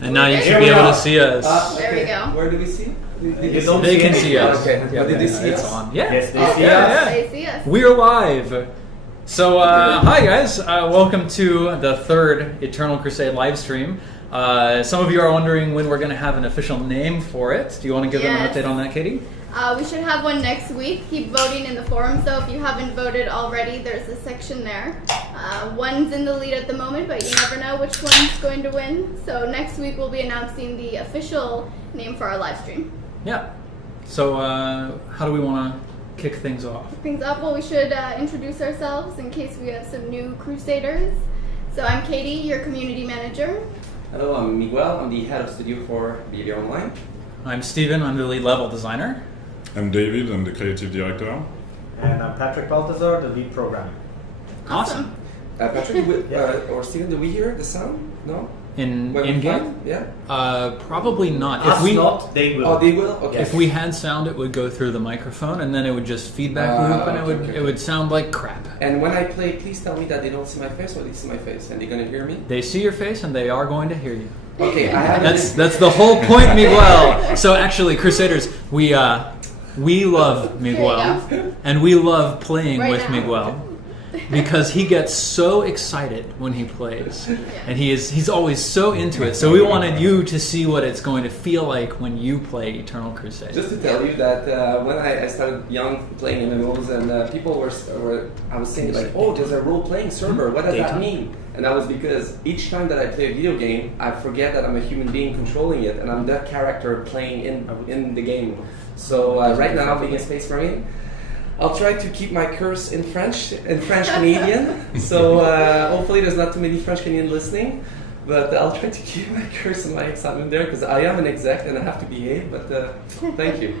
And now you should be able to see us. There we go. Where do we see? They can see us. Okay. But did they see It's us? on. Yeah. Yes, they see Yeah, us. yeah. They see us. We're live. So, hi guys. Welcome to the third Eternal Crusade live stream. Some of you are wondering when we're going to have an official name for it. Do you want to give them an update on that, Katie? We should have one next week. Keep voting in the forum, so if you haven't voted already, there's a section there. One's in the lead at the moment, but you never know which one's going to win. So next week we'll be announcing the official name for our live stream. Yeah. So, how do we want to kick things off? Things up, well, we should introduce ourselves in case we have some new Crusaders. So I'm Katie, your community manager. Hello, I'm Miguel. I'm the head of studio for BB Online. I'm Steven. I'm the lead level designer. I'm David, I'm the creative director. And I'm Patrick Balthazar, the lead programmer. Awesome. Patrick, or Steven, do we hear the sound? No? In When we game? fight? Yeah? Probably not. Us not, they will. Oh, they will? Okay. If we had sound, it would go through the microphone, and then it would just feedback loop, and it would sound like crap. And when I play, please tell me that they don't see my face or they see my face, and they're gonna hear me. They see your face, and they are going to hear you. Okay, I have. That's the whole point, Miguel. So actually, Crusaders, we love Miguel, and we love playing Right with now. Miguel because he gets so excited when he plays, and he's always so into it. So we wanted you to see what it's going to feel like when you play Eternal Crusade. Just to tell you that when I started young playing MMOs, and people were I was saying like, oh, there's a role-playing server. What does that mean? And that was because each time that I play a video game, I forget that I'm a human being controlling it, and I'm that character playing in the game. So right now, being a space marine, I'll try to keep my curse in French Canadian. So hopefully there's not too many French Canadian listening. But I'll try to keep my curse and my excitement there because I am an exec and I have to behave. But thank you.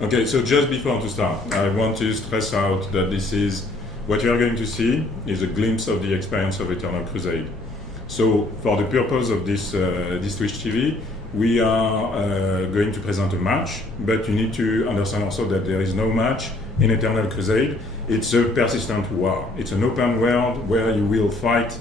Okay, so just before to start, I want to stress out that what you are going to see is a glimpse of the experience of Eternal Crusade. So for the purpose of this Twitch TV, we are going to present a match, but you need to understand also that there is no match in Eternal Crusade. It's a persistent war. It's an open world where you will fight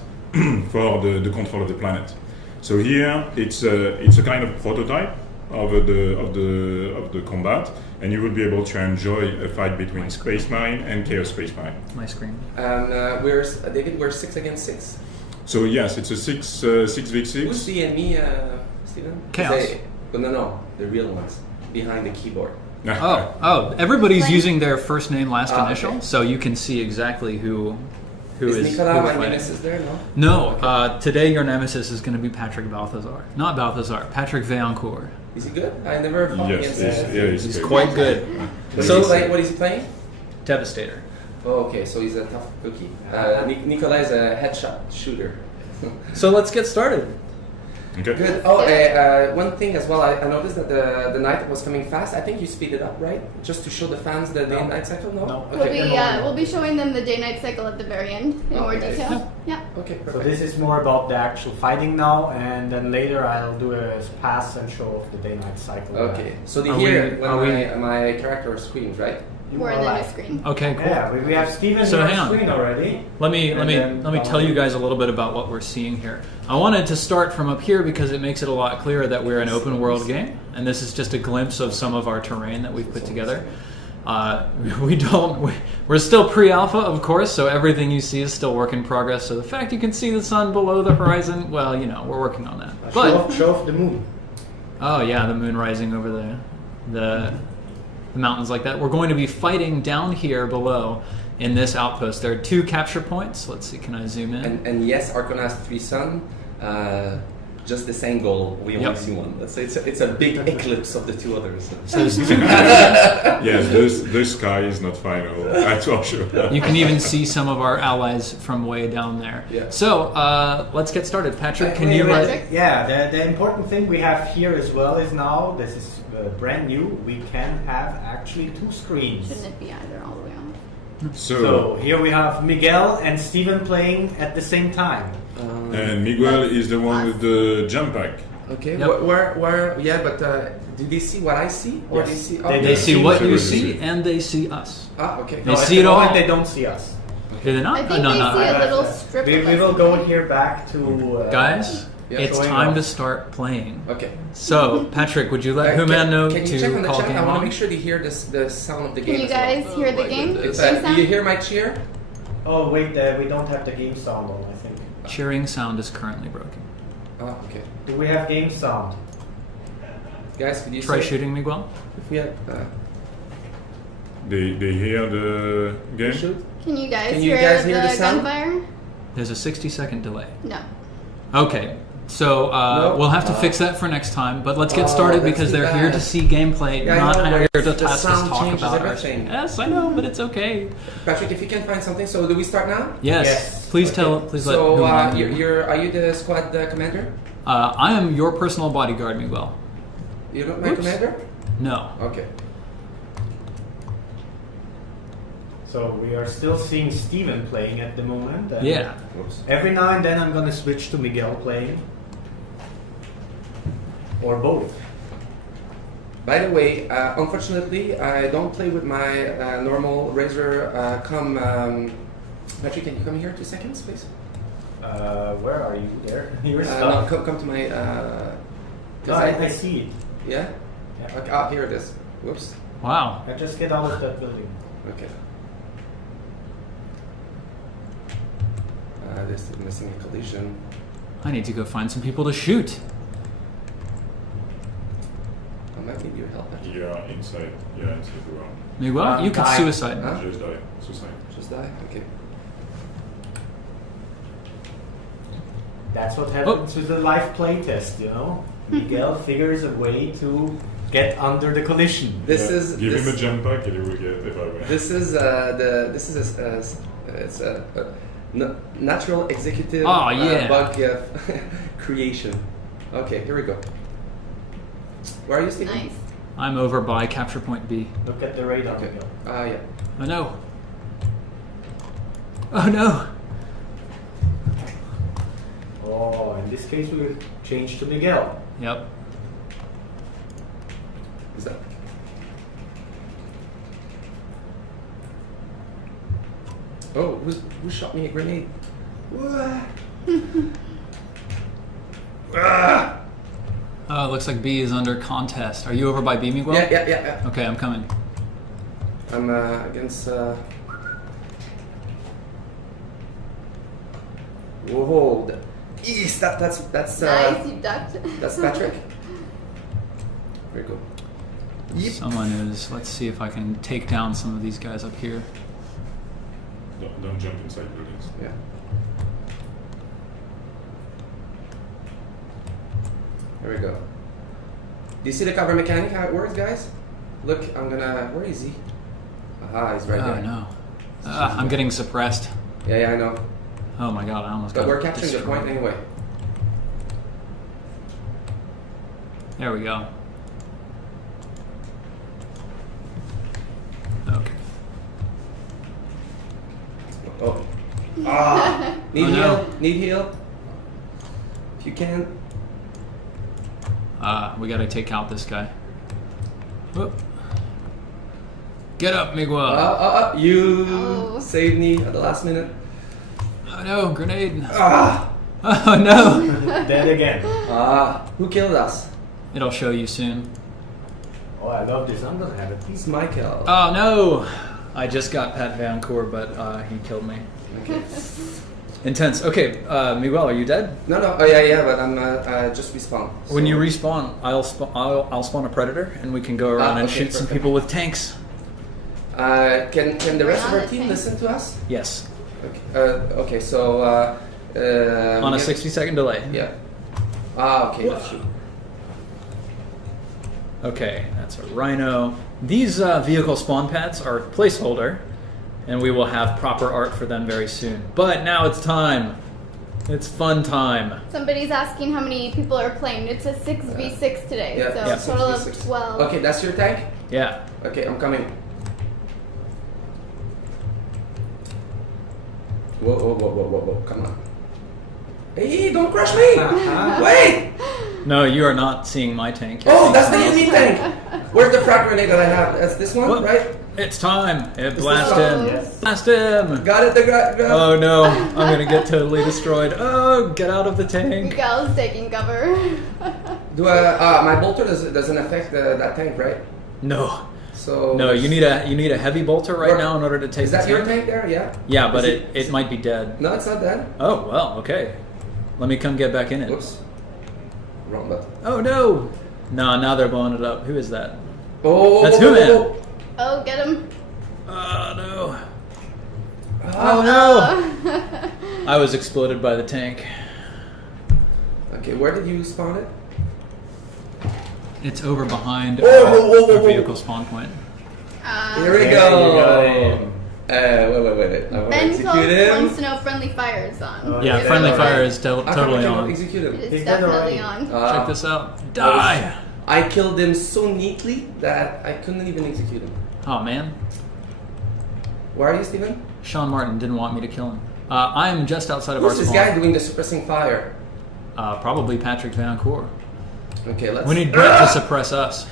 for the control of the planet. So here it's a kind of prototype of the combat, and you will be able to enjoy a fight between Space Marine and Chaos Space Marine. My screen. And David, we're 6 against 6. So yes, it's a 6v6. Who's the enemy, Steven? Chaos. No, the real ones behind the keyboard. Oh! Everybody's using their first name, last initial, okay. so you can see exactly who Is is Nicolas my fighting. nemesis there? No. No, today your nemesis is going to be Patrick Balthazar. Not Balthazar, Patrick Vaillancourt. Is he good? I never fought Yes, against him. He's quite good. What is he playing? Devastator. Oh, okay, so he's a tough cookie. Nicolas is a headshot shooter. So let's get started. Okay. Good. Oh, one thing as well, I noticed that the night was coming fast. I think you speed it up, right? Just to show the fans the day-night cycle? No? Okay. We'll be showing them the day-night cycle at the very end in more detail. Yeah. Okay, perfect. So this is more about the actual fighting now, and then later I'll do a pass and show of the day-night cycle. Okay, so they Are hear we- when my character screams, right? We're in the new screen. Okay, cool. Yeah, we have Steven So on hang on. screen already. Let me tell you guys a little bit about what we're seeing here. I wanted to start from up here because it makes it a lot clearer that we're an open world game, and this is just a glimpse of some of our terrain that we've put together. We're still pre-alpha, of course, so everything you see is still work in progress. So the fact you can see the sun below the horizon, well, we're working on that. But Show off the moon. oh yeah, the moon rising over the mountains like that. We're going to be fighting down here below in this outpost. There are 2 capture points. Let's see, can I zoom in? And yes, Arcana has 3 sun. Just the same goal. We only see one. Let's say it's a big eclipse of the 2 others. So there's 2 Yes, the sky is not final. That's for sure. You can even see some of our allies from way down there. Yeah. So let's get started. Patrick, can Wait, you... Yeah, the important thing we have here as well is now, this is brand new, we can have actually 2 screens. Shouldn't it be either all the way on? So here we have Miguel and Steven playing at the same time. And Miguel is the one with the jump pack. Okay, Yep. where? Yeah, but do they see what I see, or Yes. they see? They see what you Everybody see, see. and they see us. Okay. They No, see at it the all. moment they don't see us. Do they not? I think no, they no. see a little strip We of us. will go here back to... Guys, Yeah. It's Showing time off. to start playing. Okay. So, Patrick, would you let Human know Can you check on to the call chat? game I want to on? make sure they hear the sound of the game. Can you as well. guys hear the my game? goodness. Game Do sound? you hear my cheer? Oh wait, we don't have the game sound on. I think. Cheering sound is currently broken. Oh, okay. Do we have game sound? Guys, could you Try say shooting, Miguel. if we have They hear the game? shoot? Can you guys Can hear you guys hear the the sound? gunfire? There's a 60-second delay. No. Okay, so No. we'll have to fix that for next time. But let's get Oh, started that's because too they're here bad. to see gameplay, Yeah, I not know, but here to the test us sound talk changes about everything. our. Yes, I know, but it's okay. Patrick, if you can find something, so do we start now? Yes, Yes. please Okay. tell. Please let. So Human know. are you the squad commander? I am your personal bodyguard, Miguel. You're not my Oops. commander? No. Okay. So we are still seeing Steven playing at the moment. and Yeah. Whoops. Every now and then I'm gonna switch to Miguel playing. Or both. By the way, unfortunately, I don't play with my normal Razor. Patrick, can you come here 2 seconds, please? Where are you? There? You're No, stuck. come to my. No, I see it. Yeah. Yeah. Okay. Ah, here it is. Whoops. Wow. I just get out of that building. Okay. This is missing a collision. I need to go find some people to shoot. I might need your help. Patrick. Yeah, inside. Yeah, inside the room. Miguel, you could die. suicide. Huh? Just die. Suicide. Just die. Okay. That's what happens with the live playtest, you know? Miguel figures a way to get under the collision. This Yeah, is Give this, him a jump pack and he will get everywhere. This is it's a natural executive Oh, yeah. bug creation. Okay, here we go. Where are you, Stephen? Nice. I'm over by capture point B. Look at the radar, Okay. Miguel. Yeah. Oh no. Oh no. Oh, in this case we'll change to Miguel. Yep. Is that? Oh, who shot me a grenade? Wah. Ah! Oh, it looks like B is under contest. Are you over by B, Miguel? Yeah. Okay, I'm coming. I'm against. Whoa! East. That's Nice, you ducked. that's Patrick. Very cool. Yep. Someone is. Let's see if I can take down some of these guys up here. Don't jump inside buildings. Yeah. There we go. Do you see the cover mechanic, how it works, guys? Look, I'm gonna... Where is he? Aha, he's right Oh there. no. I'm getting suppressed. Yeah, I know. Oh my god, I almost But got we're capturing the destroyed. point anyway. There we go. Okay. Oh. Ah! Need Oh, heal? no. Need heal? If you can. We gotta take out this guy. Whoop. Get up, Miguel. You Oh. saved me at the last minute. Oh no, grenade. Ah! Oh no. Dead again. Who killed us? It'll show you soon. Oh, I love this. I'm gonna have it. It's Michael. Oh no. I just got Pat Vancourt, but he killed me. Okay. Intense. Okay, Miguel, are you dead? No. Oh yeah, but I'm just respawn. When you respawn, I'll spawn a predator, and we can go around and okay, shoot some perfect. people with tanks. Can the rest of on our the team tank. listen to us? Yes. Okay, so On a 60-second delay. Yeah. Okay, that's true. Okay, that's a rhino. These vehicle spawn pads are placeholder, and we will have proper art for them very soon. But now it's time. It's fun time. Somebody's asking how many people are playing. It's a 6v6 today, Yeah, so yeah, a total of 6v6. 12. Okay, that's your tank? Yeah. Okay, I'm coming. Whoa, come on. Hey, don't crush me! Wait! No, you are not seeing my tank. You're Oh, seeing that's the someone enemy else's. tank! Where's the frag grenade that I have? That's this one, What? right? It's time. Is Blast this him. on? Yes. Blast him. Got it. Got Oh no, I'm gonna get totally destroyed. Oh, get out of the tank. Miguel's taking cover. Do my bolter doesn't affect that tank, right? No. So No, you need a heavy bolter right now in order to take Is the that your tank. tank there? Yeah. Yeah, but Is it might be dead. No, it's not dead. Oh, well, okay. Let me come get back in it. Whoops. Wrong button. Oh no! No, now they're blowing it up. Who is that? Oh, That's who, man? Oh, get him. Oh no! Oh no! I was exploded by the tank. Okay, where did you spawn it? It's over behind Whoa. our vehicle spawn point. Here we There go. you got him. Wait. I want to Ben execute Cole him. wants to know friendly fire is on. Oh, Yeah, Yeah, friendly alright. fire is How come I totally cannot on. execute him? It's He's dead definitely already. on. Check this out. Die! I killed him so neatly that I couldn't even execute him. Oh man, Where are you, Steven? Sean Martin didn't want me to kill him. I'm just outside of our Who's this spawn. guy doing the suppressing fire? Probably Patrick Van Coor. Okay, let's. We need Brett to suppress us.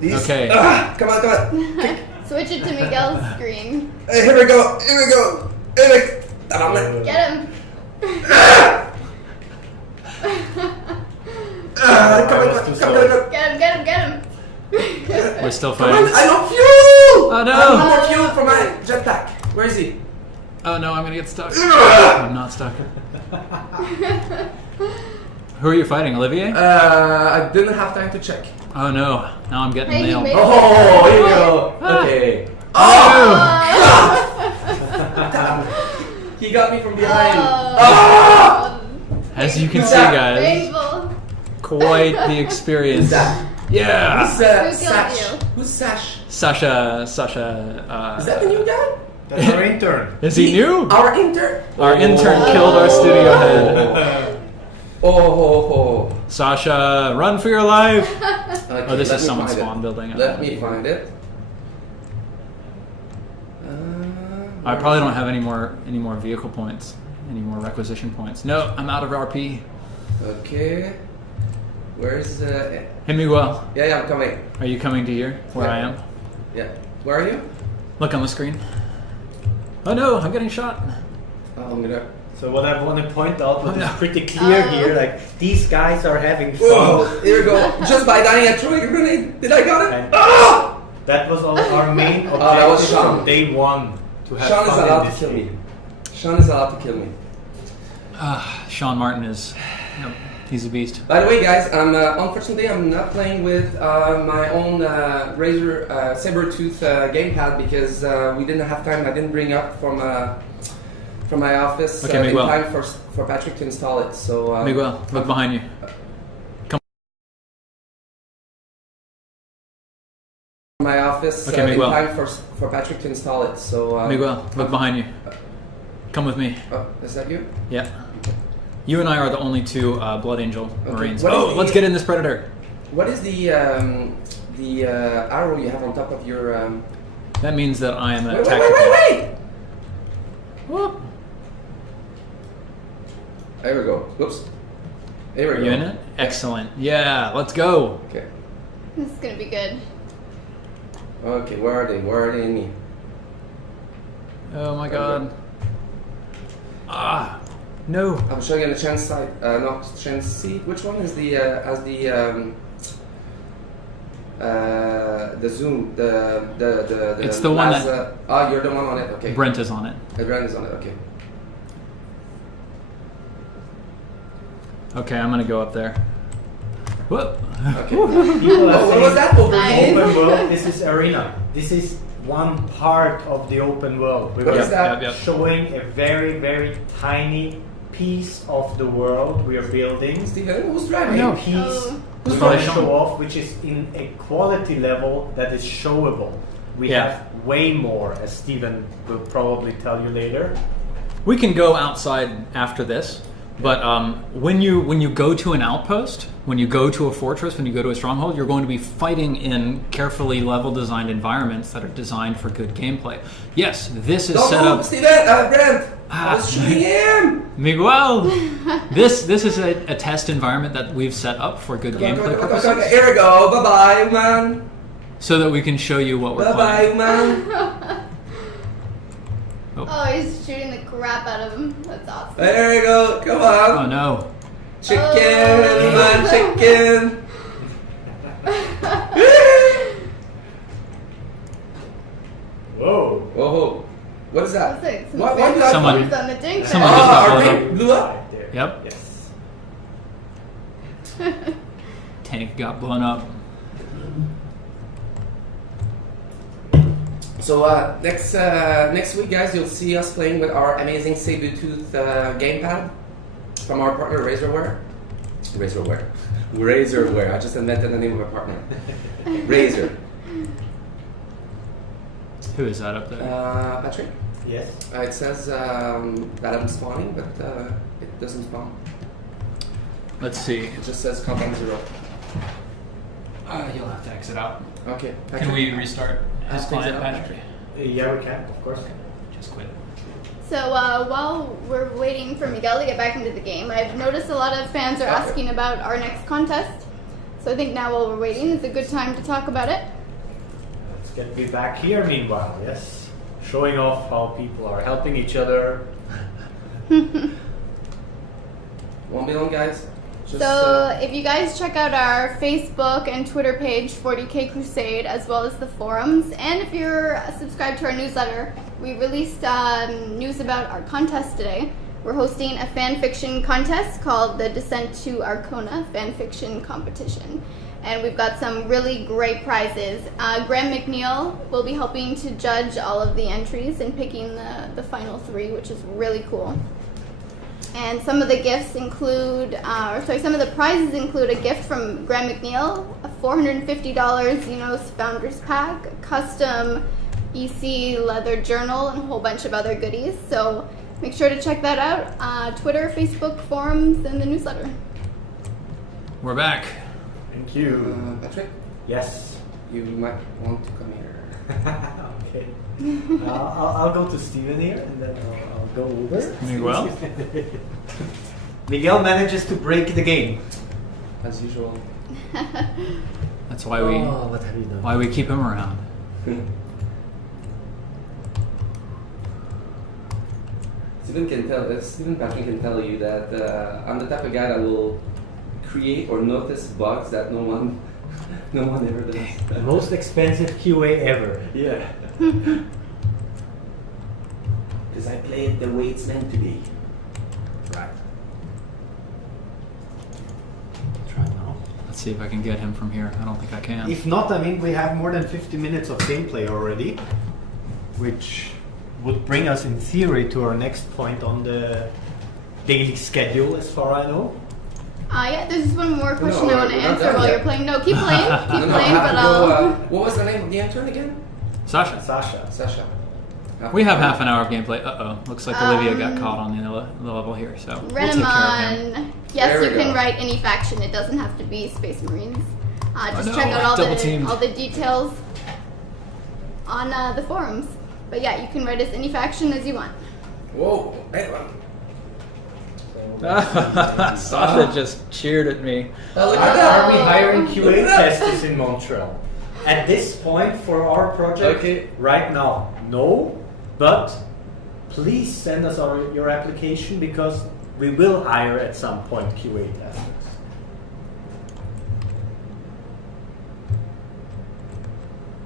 These- Okay. Come on. Switch it to Miguel's screen. Hey, here we go. Damn it. Get him. Come on. Get him. We're still Come on, fighting. I don't fuel! Oh, no. I have no more fuel for my jetpack. Where is he? Oh no, I'm gonna get stuck. I'm not stuck. Who are you fighting, Olivier? I didn't have time to check. Oh no, now I'm getting Hey, you nailed. made- Oh, here we go. Okay. He got me from behind. Oh. As you can Who's see, that? guys, Painful. quite the experience. Who's that? Yeah, Who's Who killed Sash? you? Who's Sash? Sasha. Is that the new guy? That's our intern. Is he new? Our intern? Our intern Oh. killed our studio head. Oh. Sasha, run for your life! Okay, Oh, this let is me someone's find it. spawn building. Let me find it. I probably don't have any more vehicle points, any more requisition points. No, I'm out of RP. Okay. Where's Hey Miguel, Yeah, I'm coming. are you coming to here where I am? Yeah. Where are you? Look on the screen. Oh no, I'm getting shot. Oh, I'm gonna. So what I want to point out, what Oh, no. is pretty clear here, like these guys are having fun. Whoa! Here we go. Just by dying and throwing a grenade. Did I got it? And Ah! that was our main objective that was Sean. from day one. To have Sean is fun in allowed to this kill me. game. Sean is allowed to kill me. Sean Martin is, he's a beast. By the way, guys, unfortunately I'm not playing with my own Razer Sabertooth gamepad because we didn't have time. I didn't bring up from my office Okay, in Miguel. time for Patrick to install it. So Miguel, look behind you. my office Okay, in Miguel. time for Patrick to install it. So Miguel, look behind you. Come with me. Oh, is that you? Yeah. You and I are the only two Blood Angel Marines. What is Oh, the- let's get in this Predator. What is the arrow you have on top of your? That means that I am a Wait! tactical. Whoop. There we go. Whoops. There we Are go. you in it? Excellent. Yeah, let's go. Okay. This is gonna be good. Okay. Where are they? Where are they in me? Oh my god. Ah, no. I'm showing you the chance side. No, chance C. Which one is the zoom? The It's the one last, that- oh, you're the one on it. Okay. Brent is on it. Brent is on it. Okay. Okay, I'm gonna go up there. Whoop. Okay. People are Oh, what saying was that? Over Nice. open world, this is arena. This is one part of the open world. We What are is that? Yep. showing a very, very tiny piece of the world we are building. Steven, who's driving? No. A piece Oh. we Who's want to probably show Sean. off, which is in a quality level that is showable. We Yeah. have way more, as Steven will probably tell you later. We can go outside after this, but when you go to an outpost, when you go to a fortress, when you go to a stronghold, you're going to be fighting in carefully level designed environments that are designed for good gameplay. Yes, this is Don't set move, up. Steven! Brent! I was shooting him! Miguel, this is a test environment that we've set up for good gameplay purposes. Okay, here we go. Bye bye, man. so that we can show you what we're Bye-bye, playing. man. Oh, he's shooting the crap out of him. That's awesome. There you go. Come on. Oh no. Chicken, man, chicken. Whoa. Whoa. What is that? Looks like some Why do you have Someone- flames on the tank someone there. just got our blown tank blew up? Right there. Yep. Yes. Tank got blown up. So next week, guys, you'll see us playing with our amazing saber-tooth gamepad from our partner Razorware. Razorware. I just invented the name of a partner. Razor. Who is that up there? Patrick. Yes. It says that I'm spawning, but it doesn't spawn. Let's see. It just says compound 0. You'll have to exit out. Okay. Can Patrick. we restart his Exit client, out. Patrick? Yeah, we can, of course. Just quit. So while we're waiting for Miguel to get back into the game, I've noticed a lot of fans are asking about our next contest. So I think now while we're waiting is a good time to talk about it. Let's get me back here meanwhile, yes. Showing off how people are helping each other. Won't be long, guys. Just, So if you guys check out our Facebook and Twitter page, 40K Crusade, as well as the forums, and if you're subscribed to our newsletter, we released news about our contest today. We're hosting a fan fiction contest called the Descent to Arcona Fan Fiction Competition. And we've got some really great prizes. Graham McNeil will be helping to judge all of the entries and picking the final 3, which is really cool. And some of the gifts include, some of the prizes include a gift from Graham McNeil, a $450 Xenos Founders Pack, a custom EC leather journal, and a whole bunch of other goodies. So make sure to check that out. Twitter, Facebook, forums, and the newsletter. We're back. Thank you. Patrick, Yes. you might want to come here. Okay. I'll go to Steven here and then I'll go over. Miguel? Miguel manages to break the game. As usual. That's why what have you done? we keep him around. Steven Patrick can tell you that I'm the type of guy that will create or notice bugs that no one ever does. The most expensive QA ever. Yeah. Because I play it the way it's meant to be. Right. Try now. Let's see if I can get him from here. I don't think I can. If not, I mean, we have more than 50 minutes of gameplay already, which would bring us in theory to our next point on the daily schedule, as far as I know. Yeah, there's just one more question No, I want to we're not answer done while yet. you're playing. No, keep playing, I but have to I'll... go, what was the name of the intern again? Sasha. Sasha. Sasha. We have half an hour of gameplay. Uh-oh. Looks like Olivia got caught on the level here, so we'll take care of him. Renamon. Yes, There we you can go. write any faction. It doesn't have to be Space Marines. Just no, check out double-teamed. all the details on the forums. But yeah, you can write as any faction as you want. Whoa. Hey, Sasha just cheered at me. oh, look at that. Are we hiring QA testers in Montreal? At this point for our project, Okay. right now, no. But please send us your application because we will hire at some point QA testers.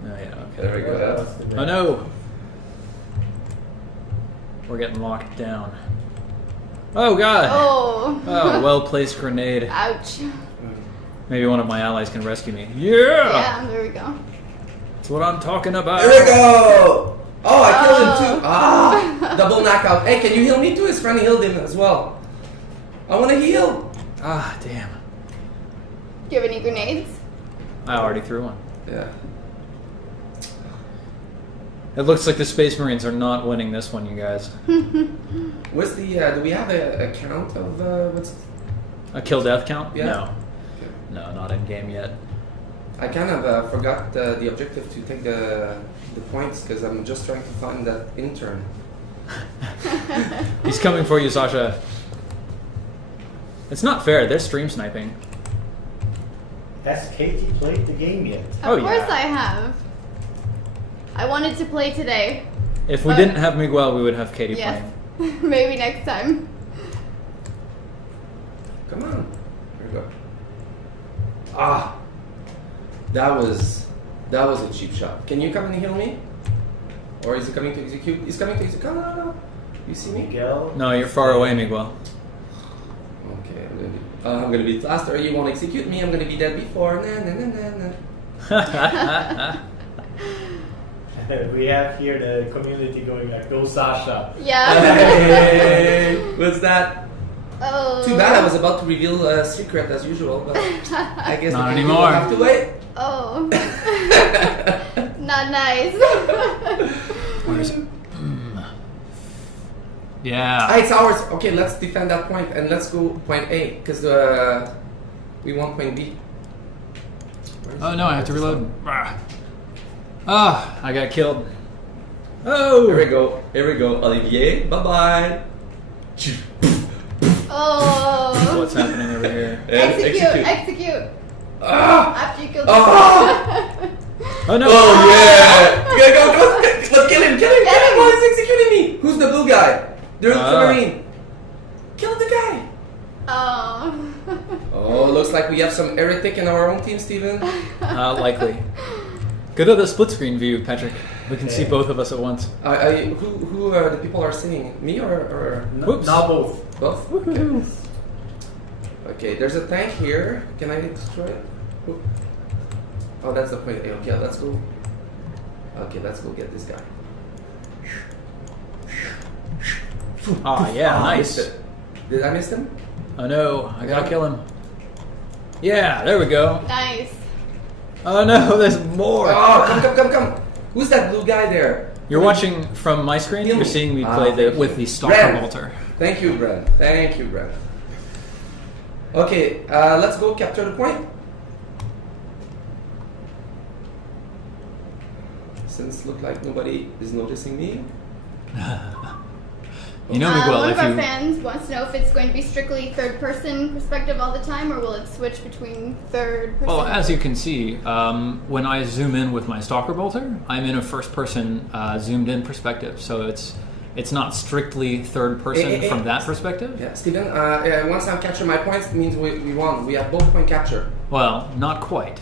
Oh, yeah, okay. There we go. Oh no! We're getting locked down. Oh god! Oh. Oh, well-placed grenade. Ouch. Maybe one of my allies can rescue me. Yeah! Yeah, there we go. That's what I'm talking about. There we go. Oh, I killed him too. Ah, double knockout. Hey, can you heal me too? His friend healed him as well. I want to heal. Ah, damn. Do you have any grenades? I already threw one. Yeah. It looks like the Space Marines are not winning this one, you guys. What's the? Do we have a count of what's? A kill death count? Yeah. No. No, not in game yet. I kind of forgot the objective to take the points because I'm just trying to find that intern. He's coming for you, Sasha. It's not fair. They're stream sniping. Has Katie played the game yet? Of course I have. I wanted to play today. If we didn't have Miguel, we would have Katie Yes. playing. Maybe next time. Come on. Here we go. Ah, that was a cheap shot. Can you come and heal me? Or is he coming to execute? He's coming to execute. Come on, no. You see me? Miguel? No, you're far away, Miguel. Okay, I'm gonna be faster. You won't execute me. I'm gonna be dead before. We have here the community going like, go Sasha. Yeah. Hey, what's that? Oh. Too bad I was about to reveal a secret as usual, but I guess Not the people anymore. will have to wait. Oh. Not nice. Where's Yeah. Ah, it's ours. Okay, let's defend that point and let's go point A because we want point B. Oh no, I have to reload. Ah, I got killed. Oh. Here we go. Here we go. Olivier, bye bye. Oh. What's happening over here? Execute. Ah! After you kill the Oh! Oh no. Oh yeah! Go! Kill him! Get him! Oh, he's executing me! Who's the blue guy? There's the Ah. Marine. Kill the guy! Oh. Oh, looks like we have some heretic in our own team, Steven. Likely. Go to the split screen view, Patrick. We can see both of us at once. Who the people are singing? Me or Whoops. Now both. both? Woohoo. Okay, there's a tank here. Can I destroy it? Oop. Oh, that's the point. Okay, let's go. Okay, let's go get this guy. Ah, yeah, Missed nice. it. Did I miss him? Oh no, I gotta kill him. Yeah, there we go. Nice. Oh no, there's more. Oh, come. Who's that blue guy there? You're watching from my screen. Heal You're me. seeing me Ah, play thank with you. the Stalker Red. Bolter. Thank you, Brad. Okay, let's go capture the point. Since look like nobody is noticing me. You know, Miguel, one if of our you fans wants to know if it's going to be strictly third-person perspective all the time, or will it switch between third-person? well, as you can see, when I zoom in with my Stalker Bolter, I'm in a first-person zoomed-in perspective, so it's not strictly third-person from that perspective. Yeah, Steven, once I capture my points, it means we won. We have both point capture. Well, not quite.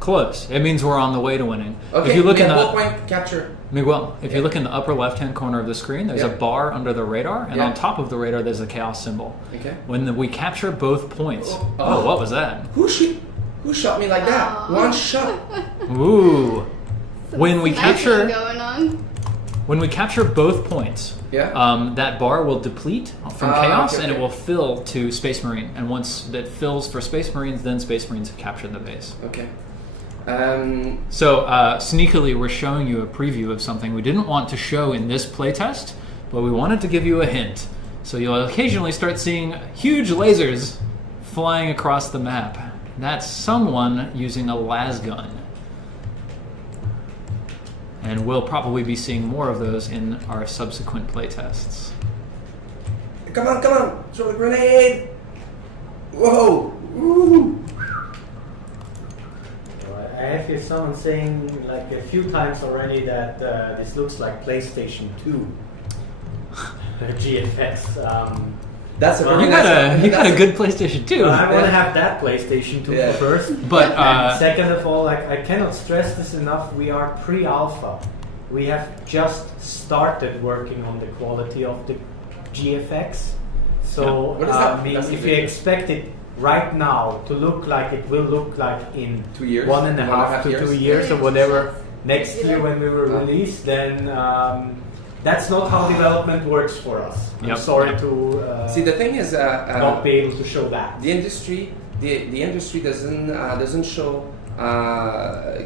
Close. It means we're on the way to winning. Okay, If you look we in have the both point capture. Miguel, if you look in the upper left-hand corner of the screen, there's a Yeah. bar under the radar, and Yeah. on top of the radar, there's a chaos symbol. Okay. When we capture both points, Oh. what was that? Who shot me like that? Aw. One shot. Ooh. Some When we sniping capture going on. When we capture both points, Yeah. that bar will deplete from Ah, Chaos, okay, and it okay. will fill to Space Marine. And once that fills for Space Marines, then Space Marines have captured the base. Okay. So sneakily, we're showing you a preview of something we didn't want to show in this playtest, but we wanted to give you a hint. So you'll occasionally start seeing huge lasers flying across the map. That's someone using a las gun. And we'll probably be seeing more of those in our subsequent playtests. Come on. Throw the grenade. Whoa. Woo. I have here someone saying like a few times already that this looks like PlayStation 2 GFX. That's a Well, very You nice. got a good PlayStation 2. I want to have that PlayStation 2 Yeah. first. But And second of all, like I cannot stress this enough, we are pre-alpha. We have just started working on the quality of the GFX. So Yeah. What is that? I mean, That's if the you video. expect it right now to look like it will look like in 2 years? 1.5 to 2 years or whatever next year when we were released, then that's not how development works for us. I'm Yep. sorry to See, the thing is, not be able to show that. the industry doesn't show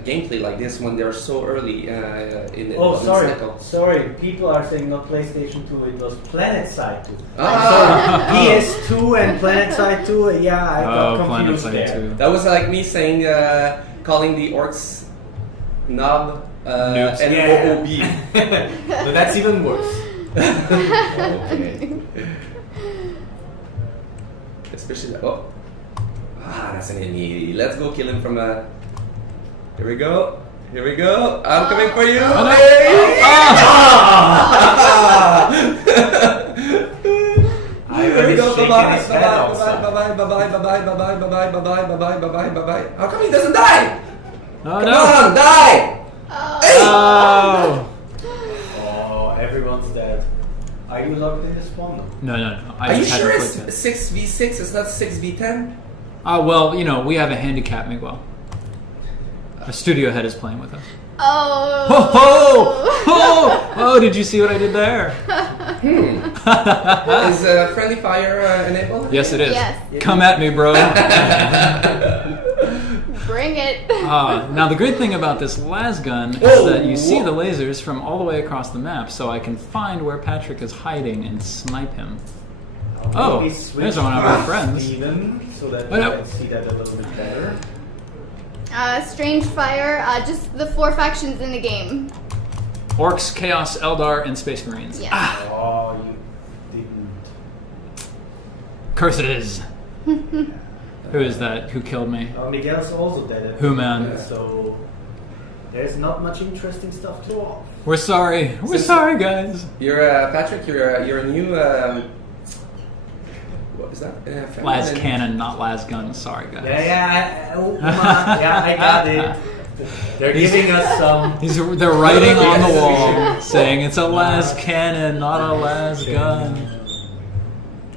gameplay like this when they're so early in the Oh, development cycle. sorry. People are saying not PlayStation 2, it was PlanetSide 2. Ah! PS2 and PlanetSide 2, yeah, I got confused PlanetSide there. 2. That was like me saying, calling the orcs knob Noobs. NOOB. So that's even worse. Okay. Especially, Ah, that's an enemy. Let's go kill him from a... Here we go. Here we go. I'm coming for you. Oh, no. Hey! Here we go. Bye-bye. Bye-bye. How come he doesn't die? Oh, Come no. on, die! Oh. Oh, everyone's dead. Are you logged in this one? No. Are you just hadn't sure quit it's yet. 6v6? It's not 6v10? Well, you know, we have a handicap, Miguel. Our studio head is playing with us. Oh. Oh, did you see what I did there? Is friendly fire enabled? Yes, it is. Yes. Come at me, bro. Bring it. Now, the great thing about this las gun is Whoa, that you see whoa. the lasers from all the way across the map, so I can find where Patrick is hiding and snipe him. Oh, Maybe there's switch one of our to friends. Steven, so that Oh, you no. can see that a little bit better. Strange fire. Just the 4 factions in the game. Orcs, Chaos, Eldar, and Space Marines. Yes. Oh, you didn't. Curses. Who is that? Who killed me? Miguel's also dead. Who, man? So there's not much interesting stuff to off. We're sorry. We're sorry, guys. You're Patrick. You're a new. What is that? Las cannon, not las gun. Sorry, guys. Yeah, I got it. They're giving us some. They're writing on the wall saying it's a las cannon, not a las gun.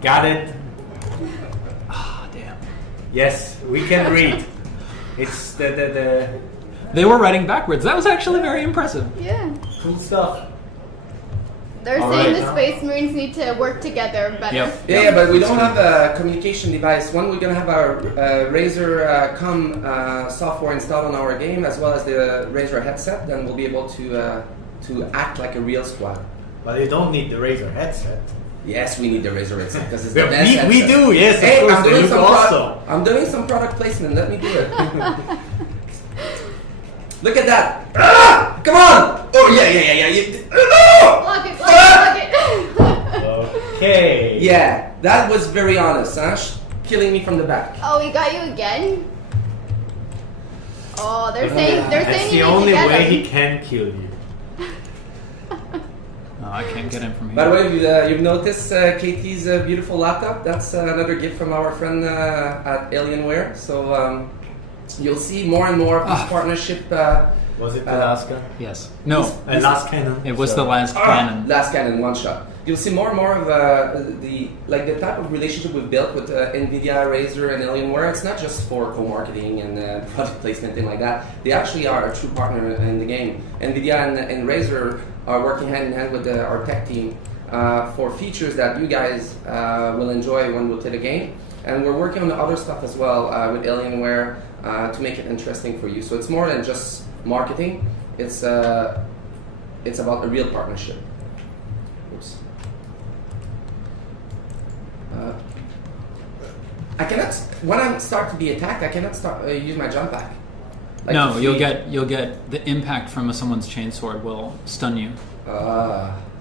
Got it. Ah, damn. Yes, we can read. It's the They were writing backwards. That was actually very impressive. Yeah. cool stuff. They're All saying right. the Space Marines need to work together better. Yep. Yeah, but we don't have a communication device. One, we're gonna have our Razer software installed on our game, as well as the Razer headset. Then we'll be able to act like a real squad. But you don't need the Razer headset. Yes, we need the Razer headset because it's the best We headset. do, yes, of Hey, course. I'm They doing look some awesome. I'm doing some product placement. Let me do it. Look at that! Ah! Come on! Oh yeah. No! Block it. Okay. Yeah, that was very honest, huh? Killing me from the back. Oh, he got you again? Oh, they're saying That's you the need only to get way him. he can kill you. No, I can't get him from here. By the way, you've noticed KT's beautiful laptop? That's another gift from our friend at Alienware. So you'll see more and more of this partnership. Was it the last gun? Yes. No. Last cannon. It was the last cannon. Last cannon, one shot. You'll see more and more of the type of relationship we've built with NVIDIA, Razer, and Alienware. It's not just for co-marketing and product placement, thing like that. They actually are a true partner in the game. NVIDIA and Razer are working hand in hand with our tech team for features that you guys will enjoy when we play the game. And we're working on the other stuff as well with Alienware to make it interesting for you. So it's more than just marketing. It's about a real partnership. Oops. I cannot. When I start to be attacked, I cannot use my jump back. Like No, to you'll flee. get the impact from someone's chainsword will stun you.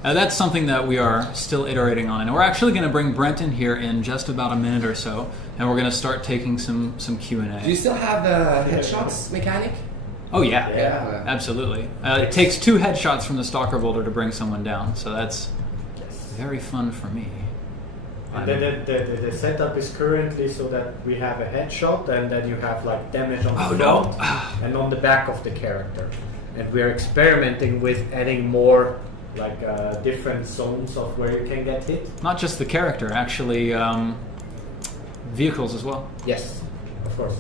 That's something that we are still iterating on, and we're actually going to bring Brent in here in just about a minute or so, and we're going to start taking some Q&A. Do you still have the headshots mechanic? Oh yeah, Yeah. absolutely. It takes 2 headshots from the stalker boulder to bring someone down, so that's very fun for me. And then the setup is currently so that we have a headshot and then you have like damage on the front and on the back of the character. And we're experimenting with adding more like different zones of where you can get hit. Not just the character, actually, vehicles as well. Yes, of course.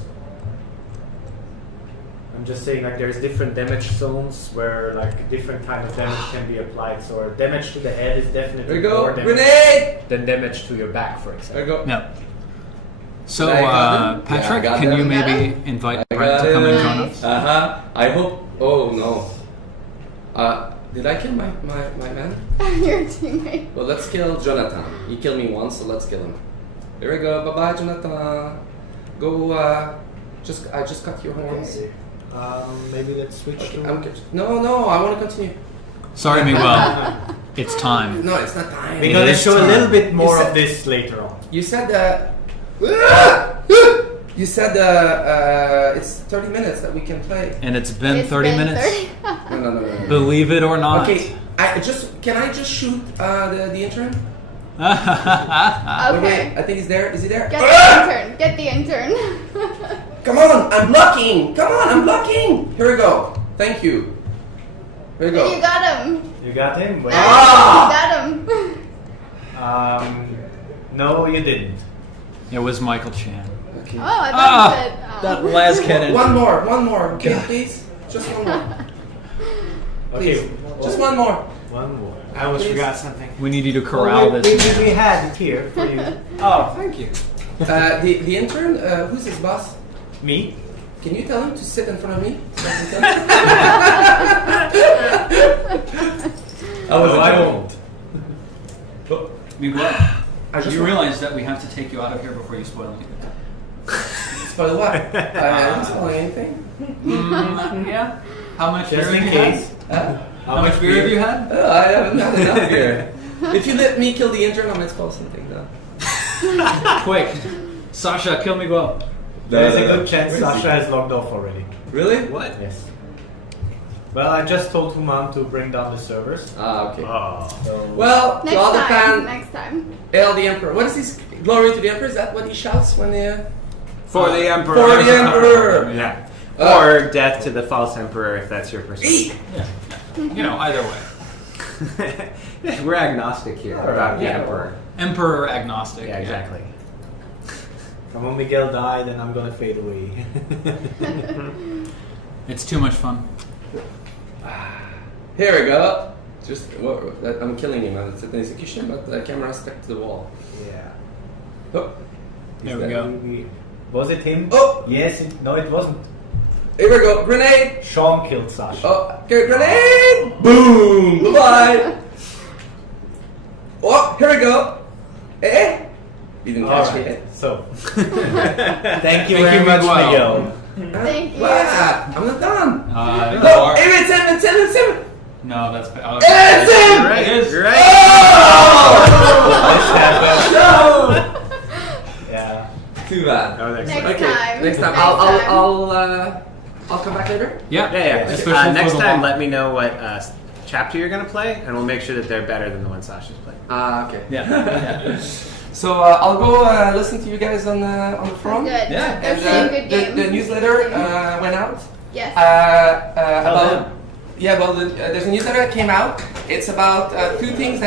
I'm just saying like there's different damage zones where like different kind of damage can be applied. So damage to the head is There definitely we go. more damage Grenade! than damage to your back, for There example. we go. No. So, I got them? Patrick, Yeah, I got can them. you Got maybe them? invite I Brent got to come and it. join us? I hope. Oh no. Did I kill my man? Your teammate. Well, let's kill Jonathan. He killed me once, so let's kill him. Here we go. Bye bye, Jonathan. Go. I just cut your horns. Okay. Maybe let's switch to. No. I want to continue. Sorry, Miguel. It's time. No, it's not time. We're gonna It is show a time. little bit more You said- of this later on. You said that. You said it's 30 minutes that we can play. And it's been It's 30 been minutes. 30. No. Believe it or not. Okay, can I just shoot the intern? Okay. Wait, I think he's there. Is he there? Get the intern. Get the intern. Come on, I'm blocking. Come on, I'm blocking. Here we go. Thank you. Here we go. You got him. You got him? Wait. You got him. No, you didn't. It was Michael Chan. Okay. Oh, I thought you said. That last cannon. One more. Okay, please. Just one more. Please. Okay. Just one more. One more. I almost Please. forgot something. We need you to corral Well, this. we had it here for you. Oh, thank you. The intern, who's his boss? Me? Can you tell him to sit in front of me? I won't. Miguel, I just you realize that we have to take you out of here before you spoil anything. spoil what? I didn't spoil anything. Yeah. How much Just beer in have you had? case. How much beer have you had? I haven't had enough beer. If you let me kill the intern, I might spoil something. No. Quick. Sasha, kill Miguel. There's a good chance Sasha has logged off already. Really? What? Yes. Well, I just told Human to bring down the servers. Ah, okay. So Well, to all the fans, Next time. hail the emperor. What is this? Glory to the emperor? Is that what he shouts when they? For the Emperor. For the emperor. Yeah. Uh, Or death to the false emperor, if that's your perspective. You know, either way. We're agnostic here about the Yeah. emperor. Emperor agnostic. Yeah, exactly. and when Miguel died, then I'm gonna fade away. It's too much fun. Here we go. Just I'm killing him. It's an execution, but the camera is stuck to the wall. Yeah. Oh. There we go. Was it him? Oh. Yes. No, it wasn't. Here we go. Grenade. Sean killed Sasha. Oh, okay, grenade! Boom! Bye-bye! Oh, here we go! Eh? You didn't catch me. Alright, so Thank you very much, Miguel. Thank you. Wow, I'm not done! You No, are. it's him! No, that's. Oh, It's him! It is. You're right. No! Yeah. Too bad. Oh, that's Next Okay, time. next time. I'll come back later. Yeah. Yeah. Especially Next for the time, law. let me know what chapter you're gonna play, and we'll make sure that they're better than the one Sasha's playing. Okay. Yeah. So I'll go listen to you guys on the forum. Good. Yeah. They're saying good game. The newsletter went out. Yes. About there's a newsletter that came out. It's about two things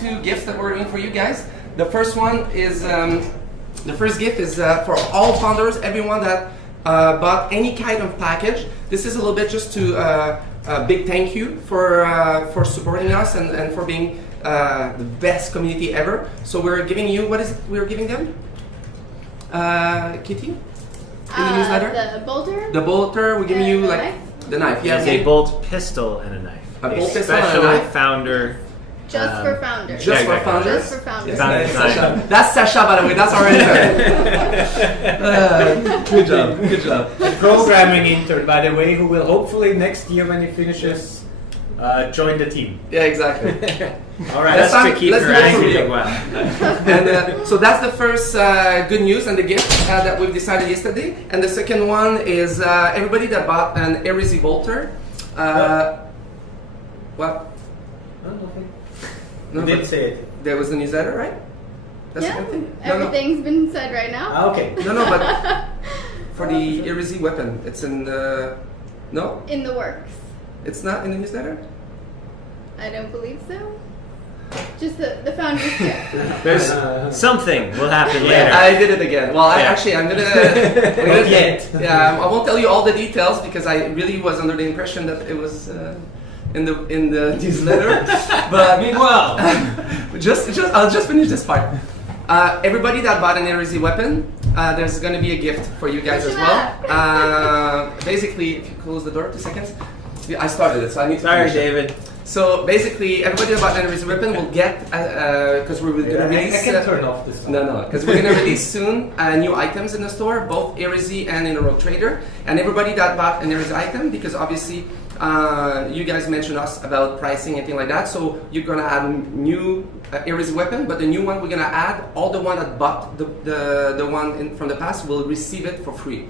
two gifts that we're doing for you guys. The first one is the first gift is for all founders, everyone that bought any kind of package. This is a little bit just to a big thank you for supporting us and for being the best community ever. So we're giving you, what is it we're giving them? Kitty? In the newsletter? The bolter. The bolter, we're giving you The like knife? the knife. It's a bolt pistol and a knife. A bolt pistol and a special knife? founder. Just for founders. Just Yeah, for exactly. founders? Just for founders. Yes, Founders that's knife. Sasha. That's Sasha, by the way. That's our intern. Good job. Good job. Programming intern, by the way, who will hopefully next year when he finishes join the team. Yeah, exactly. All right, Let's that's to keep let's her do it for angry. real. Well, And so that's the first good news and the gift that we've decided yesterday. And the second one is everybody that bought an Heresy Bolter. What? You did say it. There was a newsletter, right? That's Yeah. the good thing? Everything's been said right now. Ah, okay. No, but for the Heresy weapon, it's in the... No? In the works. It's not in the newsletter? I don't believe so. Just the founders gift. there's something will happen later. I did it again. Well, Yeah. I'm gonna. Not yet. Yeah, I won't tell you all the details because I really was under the impression that it was in the newsletter. But Meanwhile, I'll just finish this part. Everybody that bought an Heresy weapon, there's gonna be a gift for you guys as well. Basically, if you close the door 2 seconds, I started it, so I need to. Sorry, finish it. David. So basically, everybody that bought an Heresy weapon will get because we're gonna release. I can turn off this. No, because we're gonna release soon new items in the store, both Heresy and in the Rogue Trader. And everybody that bought an Heresy item, because obviously you guys mentioned us about pricing and things like that. So you're gonna add a new heresy weapon, but the new one we're gonna add, all the one that bought the one from the past will receive it for free.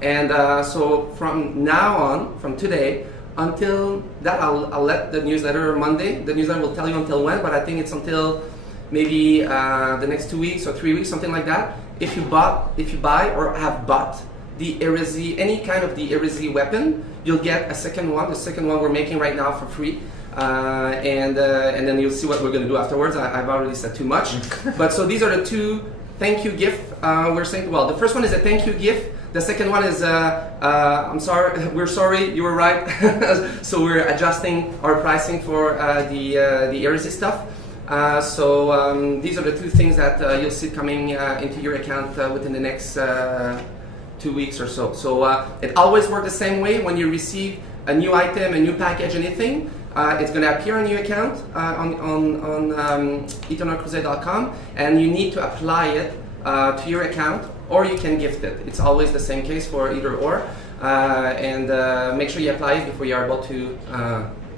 And so from now on, from today, until that, I'll let the newsletter Monday. The newsletter will tell you until when, but I think it's until maybe the next 2 weeks or 3 weeks, something like that. If you buy or have bought the heresy, any kind of the heresy weapon, you'll get a second one. The second one we're making right now for free, and then you'll see what we're going to do afterwards. I've already said too much, but so these are the two thank you gift. We're saying, well, the first one is a thank you gift. The second one is I'm sorry, we're sorry, you were right. So we're adjusting our pricing for the heresy stuff. So these are the two things that you'll see coming into your account within the next 2 weeks or so. So it always works the same way. When you receive a new item, a new package, anything, it's going to appear on your account on eternalcrusade.com, and you need to apply it to your account, or you can gift it. It's always the same case for either or. And make sure you apply it before you are able to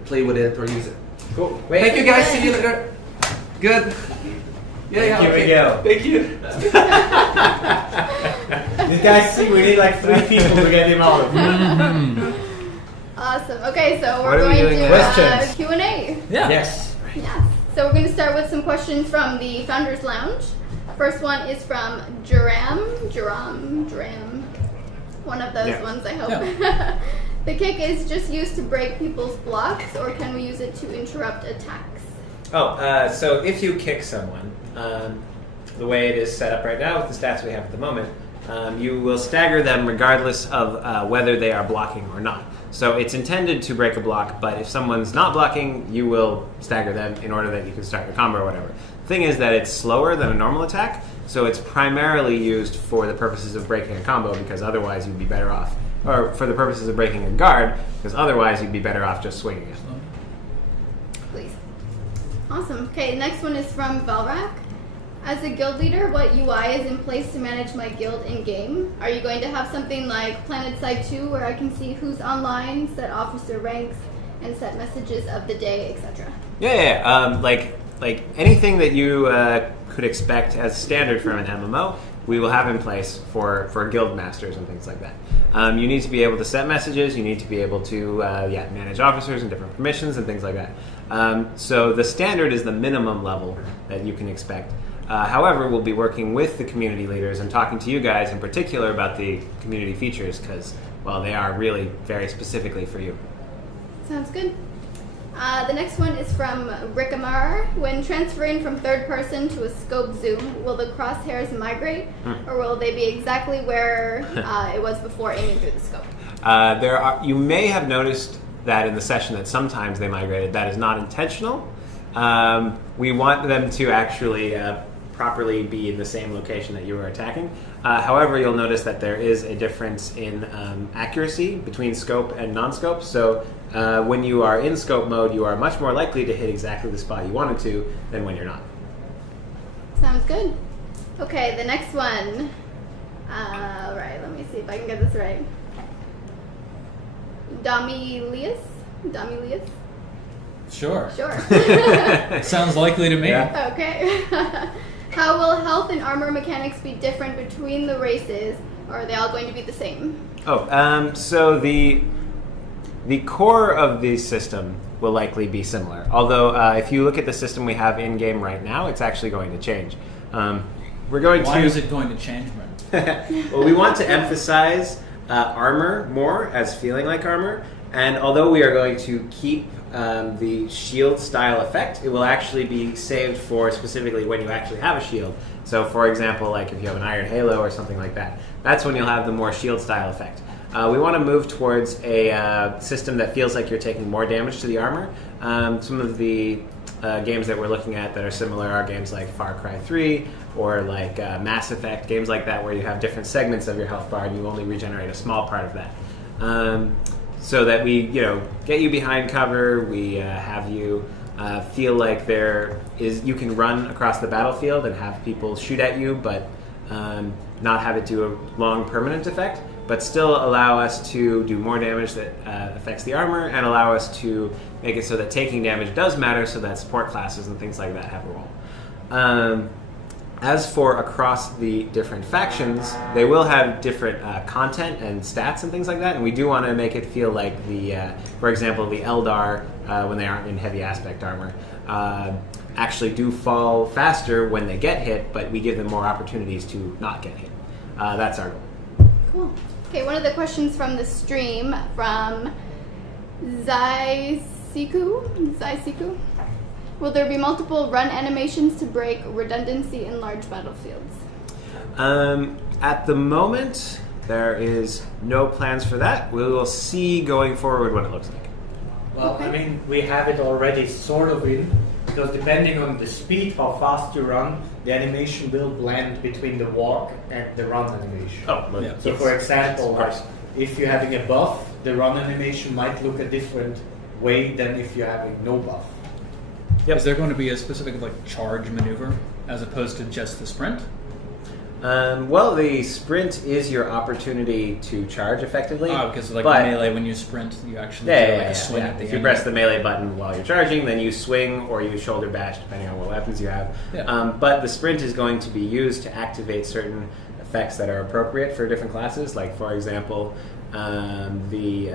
play with it or use it. Cool. Thank you guys. See you later. Good. Yeah, Thank you, okay. Miguel. Thank you. You guys see, we need like 3 people to get him out of here. Awesome. Okay, so What we're are we going doing to next? Q&A. Yeah. Yes. Yes. So we're going to start with some questions from the Founders Lounge. First one is from Jerram. One of those Yeah. ones, I hope. Yeah. The kick is just used to break people's blocks, or can we use it to interrupt attacks? So if you kick someone, the way it is set up right now with the stats we have at the moment, you will stagger them regardless of whether they are blocking or not. So it's intended to break a block, but if someone's not blocking, you will stagger them in order that you can start your combo or whatever. The thing is that it's slower than a normal attack, so it's primarily used for the purposes of breaking a combo, because otherwise you'd be better off, or for the purposes of breaking a guard, because otherwise you'd be better off just swinging it. Please. Awesome. Okay, next one is from Valrak. As a guild leader, what UI is in place to manage my guild in-game? Are you going to have something like PlanetSide 2 where I can see who's online, set officer ranks, and set messages of the day, etc.? Yeah. Like anything that you could expect as standard from an MMO, we will have in place for guild masters and things like that. You need to be able to set messages. You need to be able to manage officers and different permissions and things like that. So the standard is the minimum level that you can expect. However, we'll be working with the community leaders and talking to you guys in particular about the community features, because, well, they are really very specifically for you. Sounds good. The next one is from Rickamar. When transferring from third person to a scope zoom, will the crosshairs migrate, or will they be exactly where it was before aiming through the scope? You may have noticed that in the session that sometimes they migrated. That is not intentional. We want them to actually properly be in the same location that you are attacking. However, you'll notice that there is a difference in accuracy between scope and non-scope. So when you are in scope mode, you are much more likely to hit exactly the spot you wanted to than when you're not. Sounds good. Okay, the next one. Alright, let me see if I can get this right. Domilius? Sure. Sure. Sounds likely to me. Yeah. Okay. How will health and armor mechanics be different between the races, or are they all going to be the same? So the core of the system will likely be similar. Although, if you look at the system we have in-game right now, it's actually going to change. Why is it going to change, man? Well, we want to emphasize armor more as feeling like armor, and although we are going to keep the shield style effect, it will actually be saved for specifically when you actually have a shield. So for example, like if you have an iron halo or something like that, that's when you'll have the more shield style effect. We want to move towards a system that feels like you're taking more damage to the armor. Some of the games that we're looking at that are similar are games like Far Cry 3 or like Mass Effect, games like that where you have different segments of your health bar and you only regenerate a small part of that. So that we, get you behind cover, we have you feel like you can run across the battlefield and have people shoot at you, but not have it do a long permanent effect. but still allow us to do more damage that affects the armor, and allow us to make it so that taking damage does matter, so that support classes and things like that have a role. As for across the different factions, they will have different content and stats and things like that, and we do want to make it feel like for example, the Eldar, when they aren't in heavy aspect armor, actually do fall faster when they get hit, but we give them more opportunities to not get hit. That's our goal. Cool. Okay, one of the questions from the stream from Zaisiku. Will there be multiple run animations to break redundancy in large battlefields? At the moment, there is no plans for that. We will see going forward what it looks like. Well, Okay. I mean, we have it already sort of in, because depending on the speed, how fast you run, the animation will blend between the walk and the run animation. Yeah. So, for example, of course. if you're having a buff, the run animation might look a different way than if you're having no buff. Yep. Is there going to be a specific like charge maneuver as opposed to just the sprint? Well, the sprint is your opportunity to charge effectively. Oh, because like but- melee, when you sprint, you actually Yeah, do yeah, like yeah, a swing yeah. at the If end. you press the melee button while you're charging, then you swing or you shoulder bash, depending on what weapons you have. Yeah. But the sprint is going to be used to activate certain effects that are appropriate for different classes. Like, for example, the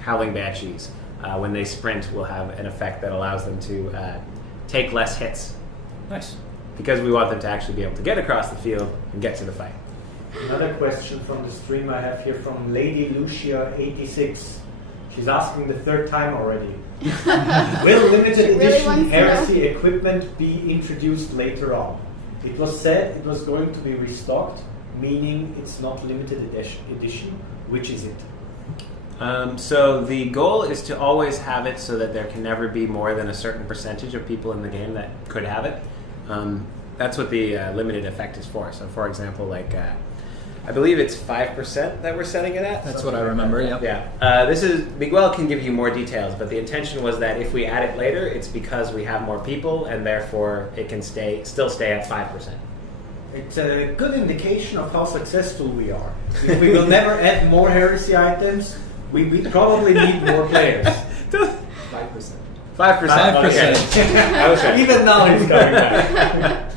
Howling Banshees, when they sprint, will have an effect that allows them to take less hits, Nice. because we want them to actually be able to get across the field and get to the fight. Another question from the stream I have here from Lady Lucia 86. She's asking the third time already. Will limited She really edition wants to heresy equipment be introduced later on? It was said it was going to be restocked, meaning it's not limited edition. Which is it? So the goal is to always have it so that there can never be more than a certain percentage of people in the game that could have it. That's what the limited effect is for. So, for example, like I believe it's 5% that we're setting it at. That's what I remember. Yep. Yeah. This is Miguel can give you more details, but the intention was that if we add it later, it's because we have more people, and therefore it can still stay at 5%. It's a good indication of how successful we are. If we will never add more heresy items, we probably need more players. 5%. 5%. Okay. I was right. Even now he's coming back.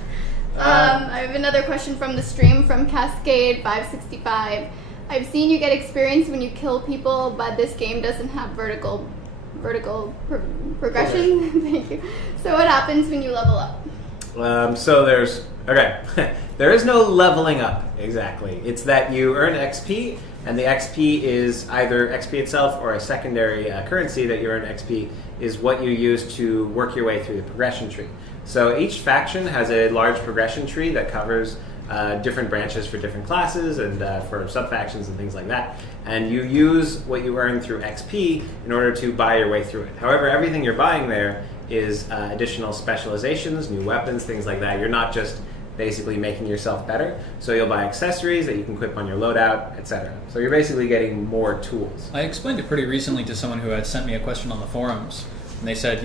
I have another question from the stream from Cascade565. I've seen you get experience when you kill people, but this game doesn't have vertical progression. Thank you. So what happens when you level up? So there's there is no leveling up exactly. It's that you earn XP, and the XP is either XP itself or a secondary currency that you earn. XP is what you use to work your way through the progression tree. So each faction has a large progression tree that covers different branches for different classes and for sub-factions and things like that. And you use what you earn through XP in order to buy your way through it. However, everything you're buying there is additional specializations, new weapons, things like that. You're not just basically making yourself better. So you'll buy accessories that you can equip on your loadout, etc. So you're basically getting more tools. I explained it pretty recently to someone who had sent me a question on the forums, and they said,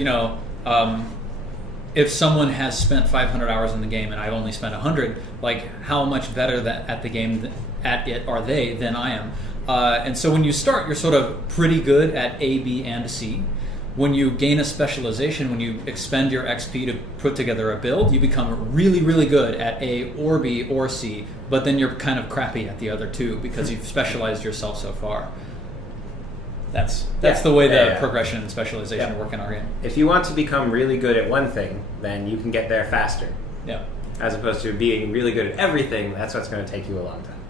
if someone has spent 500 hours in the game and I've only spent 100, like how much better at the game at it are they than I am? And so when you start, you're sort of pretty good at A, B, and C. When you gain a specialization, when you expend your XP to put together a build, you become really, really good at A or B or C, but then you're kind of crappy at the other two because you've specialized yourself so far. That's the way the progression and specialization work in our game. If you want to become really good at one thing, then you can get there faster. Yeah. As opposed to being really good at everything, that's what's going to take you a long time.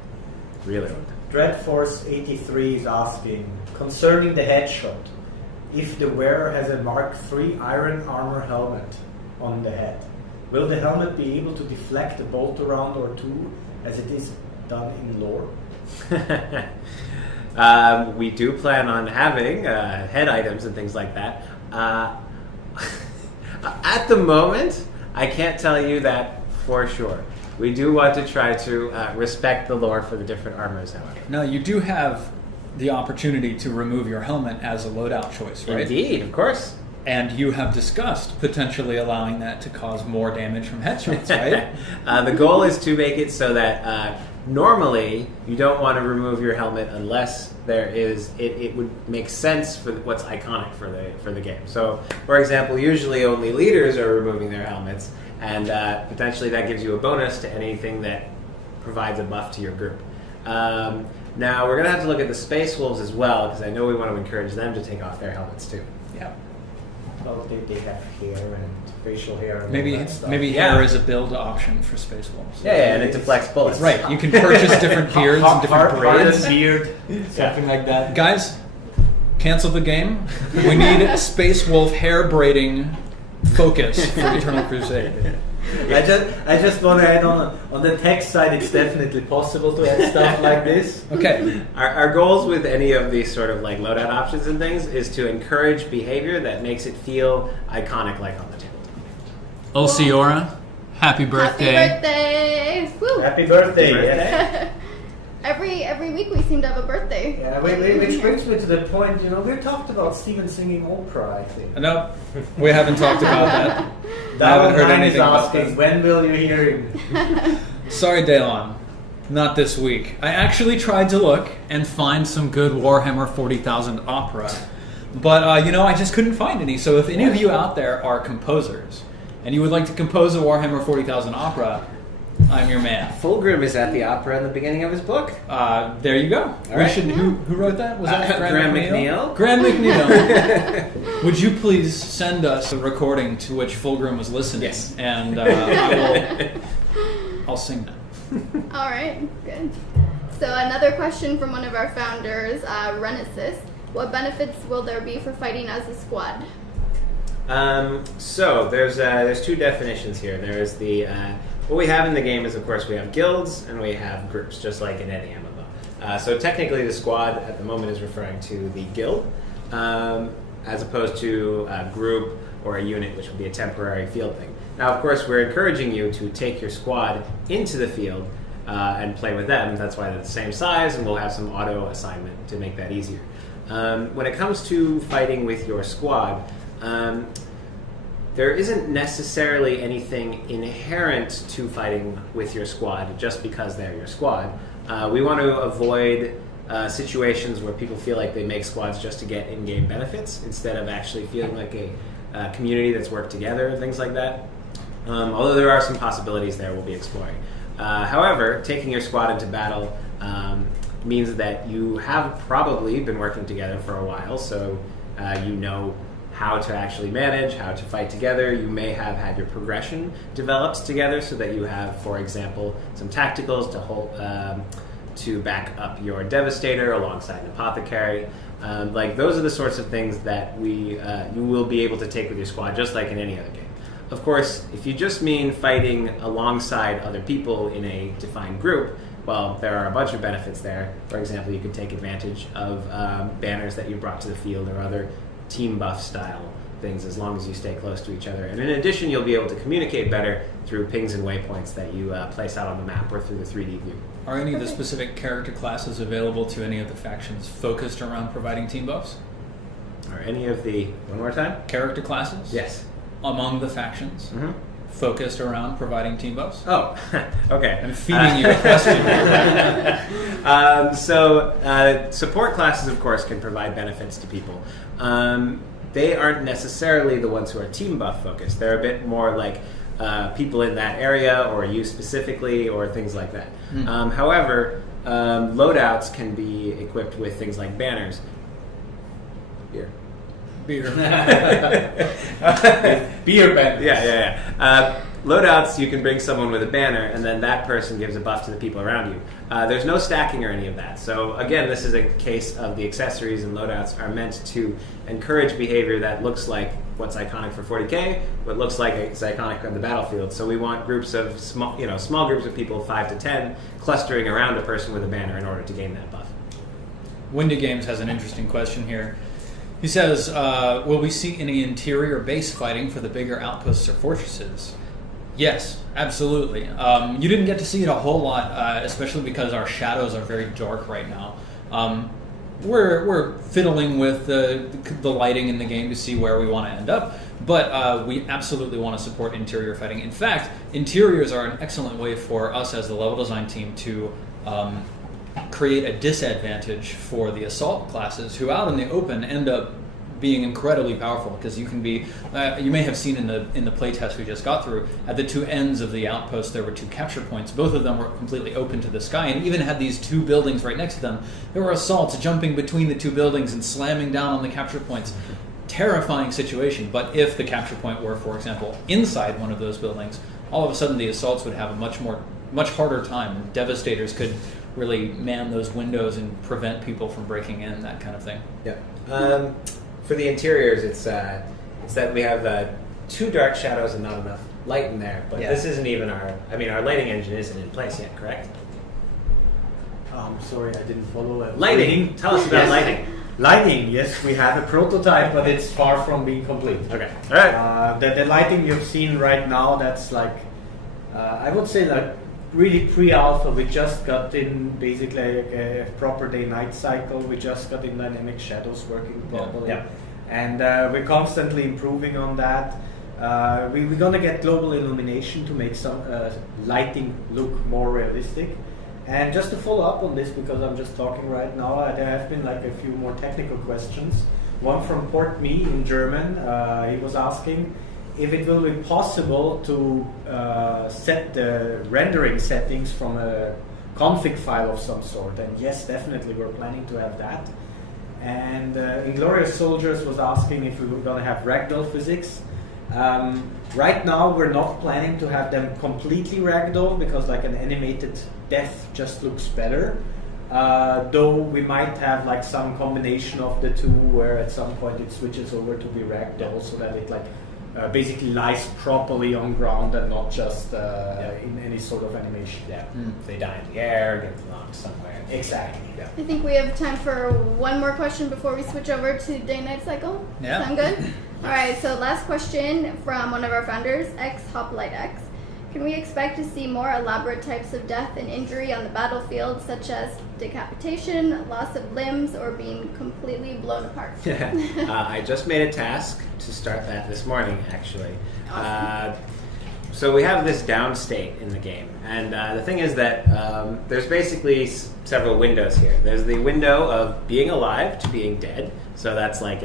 Really long time. Dreadforce83 is asking, concerning the headshot, if the wearer has a Mark III iron armor helmet on the head, will the helmet be able to deflect a bolt around or two as it is done in lore? We do plan on having head items and things like that. At the moment, I can't tell you that for sure. We do want to try to respect the lore for the different armors, however. Now, you do have the opportunity to remove your helmet as a loadout choice, right? Indeed, of course. And you have discussed potentially allowing that to cause more damage from headshots, right? The goal is to make it so that Normally, you don't want to remove your helmet unless it would make sense for what's iconic for the game. So, for example, usually only leaders are removing their helmets, and potentially that gives you a bonus to anything that provides a buff to your group. Now, we're going to have to look at the Space Wolves as well, because I know we want to encourage them to take off their helmets too. Yeah. Well, they have hair and facial hair. And Maybe all that stuff. hair is a build option for Space Wolves. Yeah, and it deflects bullets. Right, you can purchase different beards and different braids. beard, something like that. Guys, cancel the game. We need Space Wolf hair braiding focus for Eternal Crusade. I just want to add on the tech side, it's definitely possible to add stuff like this. Okay. Our goals with any of these sort of like loadout options and things is to encourage behavior that makes it feel iconic, like on the tabletop. Ulciora, happy birthday. Happy birthday! Woo. Happy birthday! Birthday. Every week we seem to have a birthday. Yeah, which brings me to the point, we talked about Steven singing opera, I think. No, we haven't talked about that. I haven't heard anything about that. When will you hear him? Sorry, Daylon. Not this week. I actually tried to look and find some good Warhammer 40,000 opera. But, I just couldn't find any. So if any of you out there are composers, and you would like to compose a Warhammer 40,000 opera, I'm your man. Fulgrim is at the opera in the beginning of his book. There you go. Right. Who wrote that? Was that Graham McNeil? Graham McNeil. Would you please send us a recording to which Fulgrim was listening? Yes. And I'll sing that. All right, good. So another question from one of our founders, Renesis. What benefits will there be for fighting as a squad? So there's two definitions here. There's the what we have in the game is, of course, we have guilds and we have groups, just like in any MMO. So technically, the squad at the moment is referring to the guild, as opposed to a group or a unit, which would be a temporary field thing. Now, of course, we're encouraging you to take your squad into the field and play with them. That's why they're the same size, and we'll have some auto assignment to make that easier. When it comes to fighting with your squad, there isn't necessarily anything inherent to fighting with your squad just because they're your squad. We want to avoid situations where people feel like they make squads just to get in-game benefits instead of actually feeling like a community that's worked together and things like that. Although there are some possibilities there we'll be exploring. However, taking your squad into battle means that you have probably been working together for a while, so you know how to actually manage, how to fight together. You may have had your progression developed together so that you have, for example, some tacticals to back up your Devastator alongside an Apothecary. Those are the sorts of things that you will be able to take with your squad, just like in any other game. Of course, if you just mean fighting alongside other people in a defined group, well, there are a bunch of benefits there. For example, you could take advantage of banners that you brought to the field or other team buff style things as long as you stay close to each other. And in addition, you'll be able to communicate better through pings and waypoints that you place out on the map or through the 3D view. Are any of the specific character classes available to any of the factions focused around providing team buffs? Are any of the... One more time? Character classes? Yes. Among the factions? Mm-hmm. Focused around providing team buffs? Oh, okay. I'm feeding you a question. Support classes, of course, can provide benefits to people. They aren't necessarily the ones who are team buff focused. They're a bit more like people in that area or you specifically or things like that. However, loadouts can be equipped with things like banners. Beer. Beer banners. Yeah. Loadouts, you can bring someone with a banner, and then that person gives a buff to the people around you. There's no stacking or any of that. So again, this is a case of the accessories and loadouts are meant to encourage behavior that looks like what's iconic for 40k, what looks like it's iconic on the battlefield. So we want groups of small groups of people, 5 to 10, clustering around a person with a banner in order to gain that buff. Windy Games has an interesting question here. He says, will we see any interior base fighting for the bigger outposts or fortresses? Yes, absolutely. You didn't get to see it a whole lot, especially because our shadows are very dark right now. We're fiddling with the lighting in the game to see where we want to end up, But we absolutely want to support interior fighting. In fact, interiors are an excellent way for us as the level design team to create a disadvantage for the assault classes, who out in the open end up being incredibly powerful, because you can be you may have seen in the playtest we just got through, at the two ends of the outpost there were two capture points. Both of them were completely open to the sky, and even had these two buildings right next to them. There were assaults jumping between the two buildings and slamming down on the capture points. Terrifying situation. But if the capture point were, for example, inside one of those buildings, all of a sudden the assaults would have a much harder time. Devastators could really man those windows and prevent people from breaking in, that kind of thing. Yeah. For the interiors, it's that we have two dark shadows and not enough light in there. But this isn't even our lighting engine isn't in place yet, correct? Sorry, I didn't follow it. Lighting. Tell us about lighting. Lighting, yes, we have a prototype, but it's far from being complete. Okay. All right. The lighting you've seen right now, that's like, I would say like really pre-alpha. We just got in basically a proper day-night cycle. We just got in dynamic shadows working properly. Yeah. And we're constantly improving on that. We're going to get global illumination to make some lighting look more realistic. And just to follow up on this, because I'm just talking right now, there have been like a few more technical questions. One from Port Me in German. He was asking if it will be possible to set the rendering settings from a config file of some sort. And yes, definitely, we're planning to have that. And Inglorious Soldiers was asking if we were going to have ragdoll physics. Right now, we're not planning to have them completely ragdoll, because like an animated death just looks better. Though we might have like some combination of the two, where at some point it switches over to be ragdoll, so that it like basically lies properly on ground and not just in any sort of animation. Yeah. They die in the air, get locked somewhere. Exactly. Yeah. I think we have time for one more question before we switch over to day-night cycle. Yeah. Sound good? All right, so last question from one of our founders, XHopliteX. Can we expect to see more elaborate types of death and injury on the battlefield, such as decapitation, loss of limbs, or being completely blown apart? I just made a task to start that this morning, actually. Awesome. So we have this down state in the game, and the thing is that there's basically several windows here. There's the window of being alive to being dead. So that's like,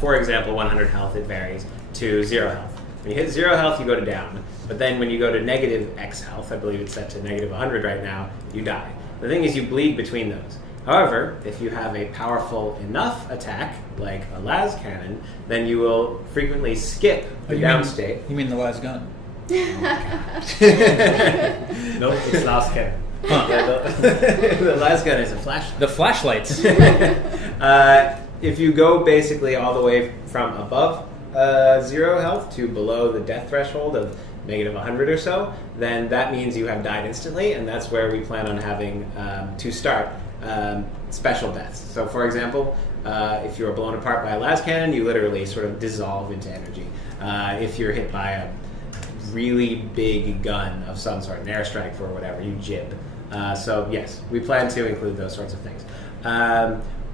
for example, 100 health, it varies, to 0 health. When you hit 0 health, you go to down. But then when you go to negative X health, I believe it's set to negative 100 right now, you die. The thing is, you bleed between those. However, if you have a powerful enough attack, like a las cannon, then you will frequently skip the down state. You mean the las gun? No, it's last cannon. The las gun is a flashlight. The flashlights. If you go basically all the way from above 0 health to below the death threshold of negative 100 or so, then that means you have died instantly, and that's where we plan on having to start special deaths. So, for example, if you're blown apart by a las cannon, you literally sort of dissolve into energy. If you're hit by a really big gun of some sort, an airstrike or whatever, you jib. So, yes, we plan to include those sorts of things.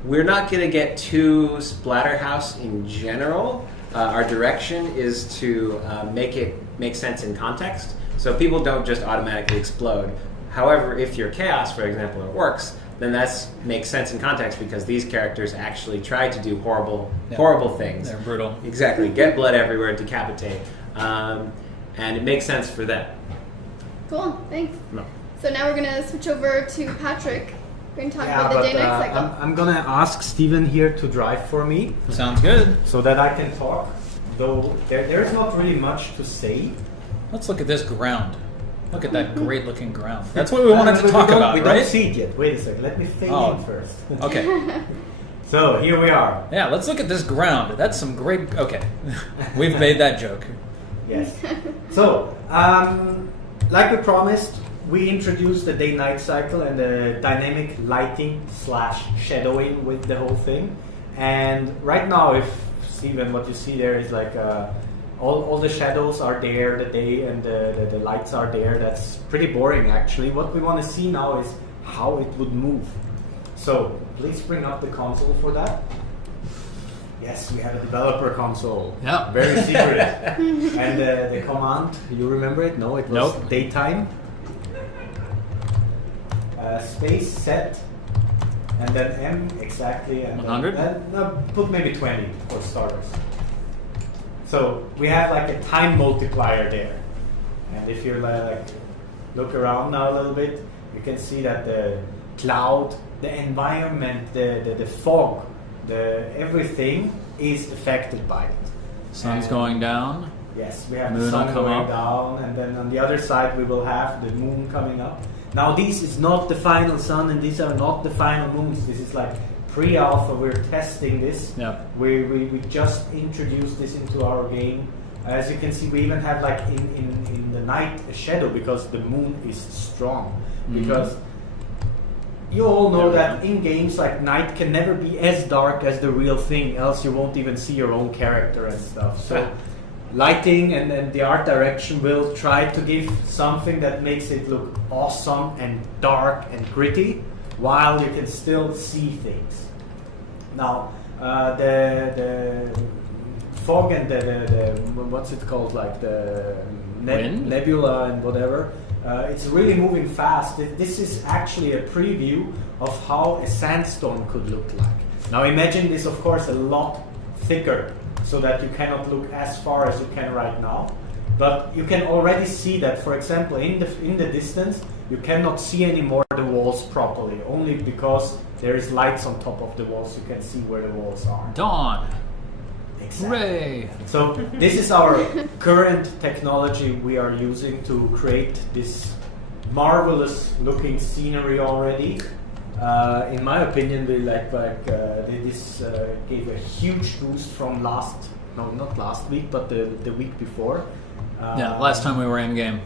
We're not going to get too Splatterhouse in general. Our direction is to make it make sense in context, so people don't just automatically explode. However, if you're Chaos, for example, or Orcs, then that makes sense in context, because these characters actually try to do horrible things. They're brutal. Exactly. Get blood everywhere, decapitate. And it makes sense for them. Cool, thanks. No. So now we're going to switch over to Patrick. We're going to talk Yeah, about the but day-night cycle. I'm going to ask Steven here to drive for me, Sounds good. so that I can talk. Though there's not really much to say. Let's look at this ground. Look at that great-looking ground. That's what we wanted to talk about, We right? don't see it yet. Wait a second. Let me fade in first. Okay. So here we are. Yeah, let's look at this ground. That's some great... Okay. We've made that joke. Yes. So, like we promised, we introduced the day-night cycle and the dynamic lighting / shadowing with the whole thing. And right now, if Steven, what you see there is like all the shadows are there, the day and the lights are there. That's pretty boring, actually. What we want to see now is how it would move. So please bring up the console for that. Yes, we have a developer console. Yeah. Very secret. And the command, you remember it? No, it was Nope. daytime. Space set. And then M exactly. And 100? Then, put maybe 20 for starters. So we have like a time multiplier there. And if you like look around now a little bit, you can see that the cloud, the environment, the fog, everything is affected by it. Sun's And going down. yes, we have Moon the sun will come going up. down, and then on the other side we will have the moon coming up. Now this is not the final sun, and these are not the final moons. This is like pre-alpha. We're testing this. Yeah. We just introduced this into our game. As you can see, we even have like in the night a shadow because the moon is strong. Mhm. Because you all know There we that go. in games like night can never be as dark as the real thing, else you won't even see your own character and stuff. So lighting and the art direction will try to give something that makes it look awesome and dark and gritty, while you can still see things. Now, the fog and the what's it called, like the Wind? nebula and whatever, it's really moving fast. This is actually a preview of how a sandstorm could look like. Now imagine this, of course, a lot thicker, so that you cannot look as far as you can right now. But you can already see that, for example, in the distance, you cannot see anymore the walls properly, only because there is lights on top of the walls. You can see where the walls are. Dawn. Exactly. Hooray. So this is our current technology we are using to create this marvelous looking scenery already. In my opinion, this gave a huge boost from not last week, but the week before. Yeah, last time we were in game.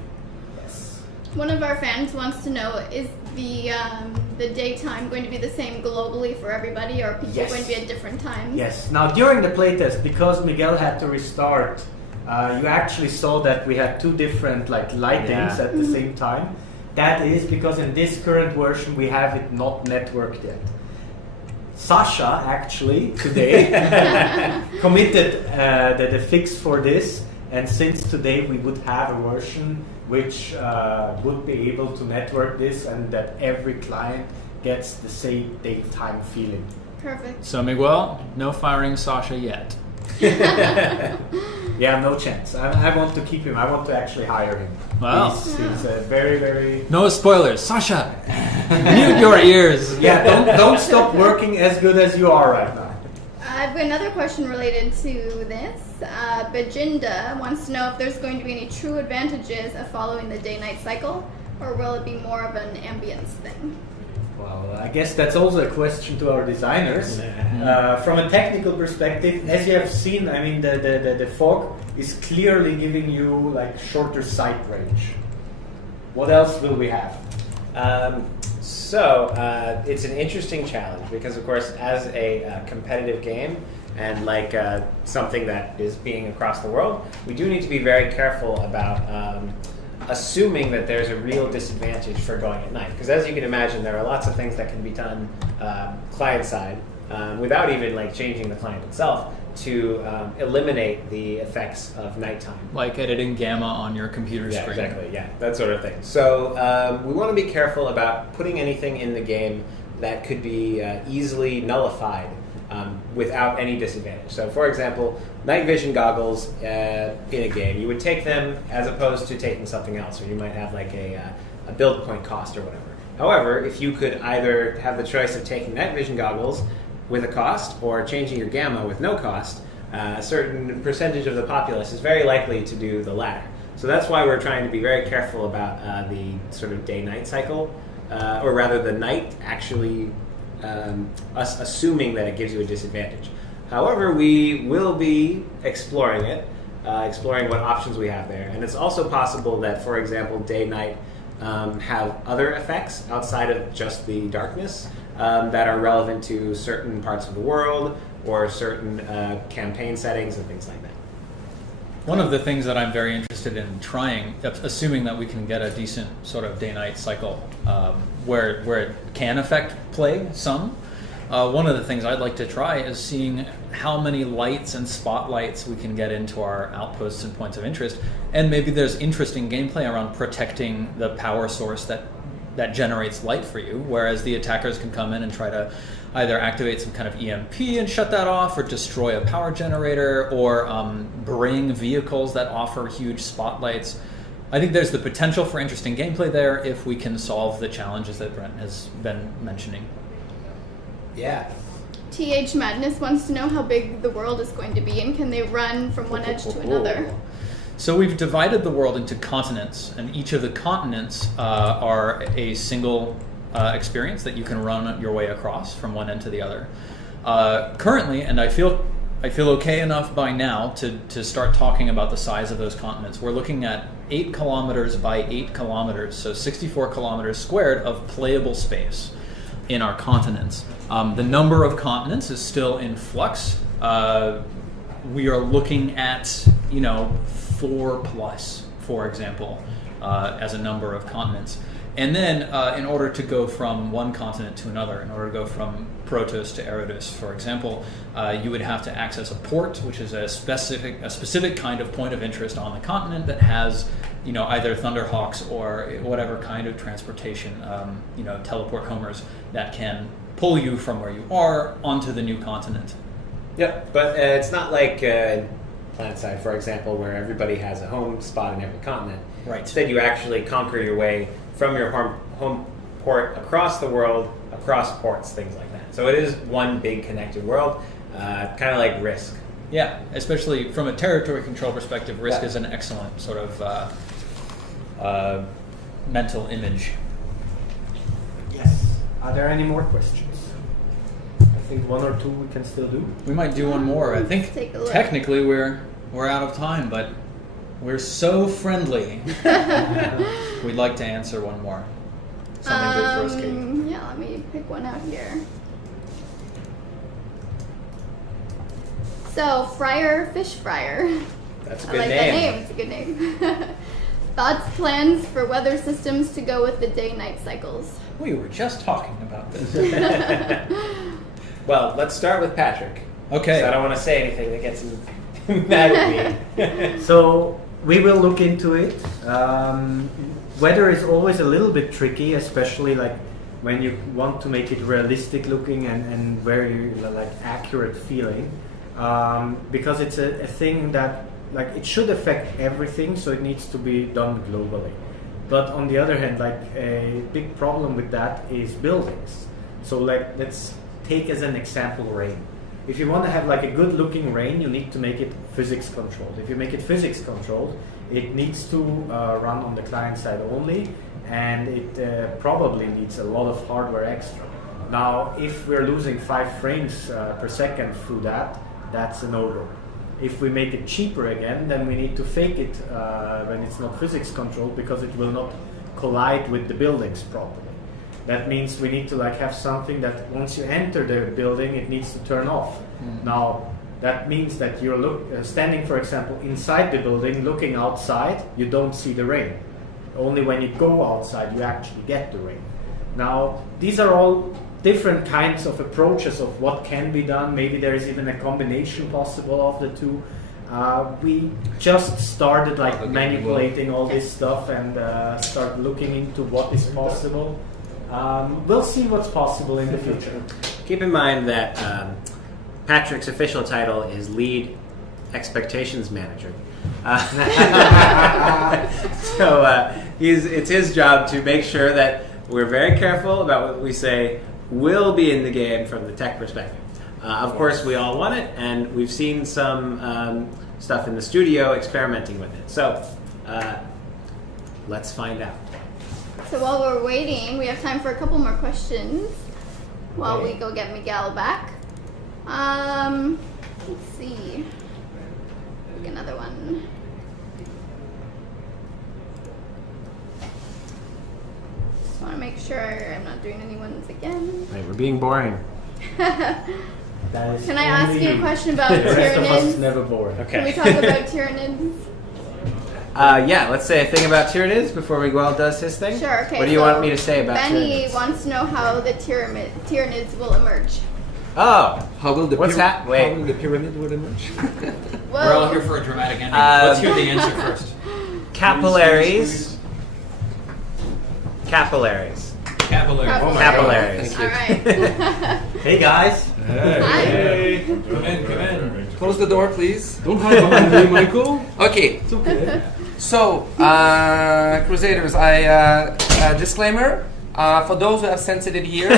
Yes. One of our fans wants to know, is the daytime going to be the same globally for everybody, or are people Yes. going to be at different times? Yes. Now during the playtest, because Miguel had to restart, you actually saw that we had two different lightings Yeah. at the same time. That is because in this current version we have it not networked yet. Sasha actually today committed the fix for this, and since today we would have a version which would be able to network this, and that every client gets the same daytime feeling. Perfect. So Miguel, no firing Sasha yet. Yeah, no chance. I want to keep him. I want to actually hire him. Wow. He's a very, very... No spoilers. Sasha, mute your ears. Yeah, don't stop working as good as you are right now. I've got another question related to this. Bajinda wants to know if there's going to be any true advantages of following the day-night cycle, or will it be more of an ambience thing? Well, I guess that's also a question to our designers. From a technical perspective, as you have seen, I mean, the fog is clearly giving you shorter sight range. What else will we have? So it's an interesting challenge because, of course, as a competitive game and something that is being across the world, we do need to be very careful about assuming that there's a real disadvantage for going at night. Because as you can imagine, there are lots of things that can be done client side without even changing the client itself to eliminate the effects of nighttime. Like editing gamma on your computer Yeah, screen. exactly. Yeah, that sort of thing. So we want to be careful about putting anything in the game that could be easily nullified without any disadvantage. So, for example, night vision goggles in a game, you would take them as opposed to taking something else, or you might have a build point cost or whatever. However, if you could either have the choice of taking night vision goggles with a cost or changing your gamma with no cost, a certain percentage of the populace is very likely to do the latter. So that's why we're trying to be very careful about the sort of day-night cycle, or rather the night actually us assuming that it gives you a disadvantage. However, we will be exploring it, exploring what options we have there. And it's also possible that, for example, day-night have other effects outside of just the darkness that are relevant to certain parts of the world or certain campaign settings and things like that. One of the things that I'm very interested in trying, assuming that we can get a decent sort of day-night cycle where it can affect play some, one of the things I'd like to try is seeing how many lights and spotlights we can get into our outposts and points of interest, and maybe there's interesting gameplay around protecting the power source that generates light for you, whereas the attackers can come in and try to either activate some kind of EMP and shut that off, or destroy a power generator, or bring vehicles that offer huge spotlights. I think there's the potential for interesting gameplay there if we can solve the challenges that Brent has been mentioning. Yeah. TH Madness wants to know how big the world is going to be, and can they run from one edge to another? So we've divided the world into continents, and each of the continents are a single experience that you can run your way across from one end to the other. Currently, and I feel okay enough by now to start talking about the size of those continents. We're looking at 8 kilometers by 8 kilometers, so 64 kilometers squared of playable space in our continents. The number of continents is still in flux. We are looking at 4 plus, for example, as a number of continents. And then in order to go from one continent to another, in order to go from Protos to Erodus, for example, you would have to access a port, which is a specific kind of point of interest on the continent that has either Thunderhawks or whatever kind of transportation, teleport homers that can pull you from where you are onto the new continent. Yep, but it's not like PlanetSide, for example, where everybody has a home spot in every continent. Right. Instead, you actually conquer your way from your home port across the world, across ports, things like that. So it is one big connected world, kind of like Risk. Yeah, especially from a territory control perspective, Risk is an excellent sort of mental image. Yes. Are there any more questions? I think 1 or 2 we can still do. We might do one more. I think take a look. technically we're out of time, but we're so friendly. We'd like to answer one more. Something good for us, Kate. Yeah, let me pick one out here. So, Fish Fryer. That's a I good like name. that name. It's a good name. Thoughts, plans for weather systems to go with the day-night cycles? We were just talking about this. Well, let's start with Patrick. Okay. So I don't want to say anything that gets him mad at me. So we will look into it. Weather is always a little bit tricky, especially like when you want to make it realistic looking and very accurate feeling, because it's a thing that it should affect everything, so it needs to be done globally. But on the other hand, a big problem with that is buildings. So let's take as an example rain. If you want to have a good looking rain, you need to make it physics controlled. If you make it physics controlled, it needs to run on the client side only, and it probably needs a lot of hardware extra. Now, if we're losing 5 frames per second through that, that's a no-go. If we make it cheaper again, then we need to fake it when it's not physics controlled, because it will not collide with the buildings properly. That means we need to have something that once you enter the building, it needs to turn off. Now, that means that you're standing, for example, inside the building, looking outside, you don't see the rain. Only when you go outside, you actually get the rain. Now, these are all different kinds of approaches of what can be done. Maybe there is even a combination possible of the two. We just started manipulating all this stuff and start looking into what is possible. We'll see what's possible in the future. Keep in mind that Patrick's official title is Lead Expectations Manager. So it's his job to make sure that we're very careful about what we say will be in the game from the tech perspective. Of course, we all want it, and we've seen some stuff in the studio experimenting with it. So let's find out. So while we're waiting, we have time for a couple more questions while we go get Miguel back. Let's see. Pick another one. Just want to make sure I'm not doing any ones again. Right, we're being boring. Can I ask you a question about the rest of us is Tyranids? never bored. Okay. Can we talk about Tyranids? Yeah, let's say a thing about Tyranids before Miguel does his thing. Sure, okay. What do you want me to say about Benny Tyranids? wants to know how the Tyranids will emerge. Oh, How will the What's that? Wait. How will the pyramid would emerge? Whoa. We're all here for a dramatic ending. Let's hear the answer first. capillaries. Capillaries. Capillary. Capillaries. All right. Hey guys. Hey. Come in. Close the door, please. Don't hide behind me, Michael. Okay. It's okay. So, Crusaders, disclaimer. For those who have sensitive ear,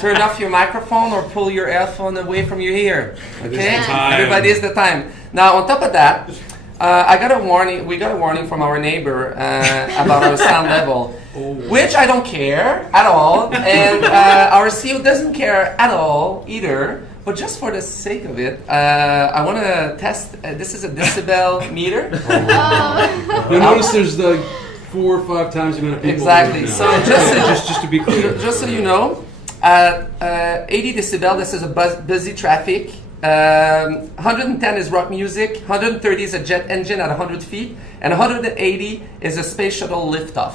turn off your microphone or pull your earphone away from your ear. Okay? Everybody is the time. Now, on top of that, I got a warning. We got a warning from our neighbor about our sound level, which I don't care at all, and our CEO doesn't care at all either. But just for the sake of it, I want to test. This is a decibel meter. You'll notice there's like 4 or 5 times the amount of people. Exactly. Right So now. just to be clear. Just so you know, at 80 decibel, this is a busy traffic. 110 is rock music. 130 is a jet engine at 100 feet, and 180 is a space shuttle liftoff.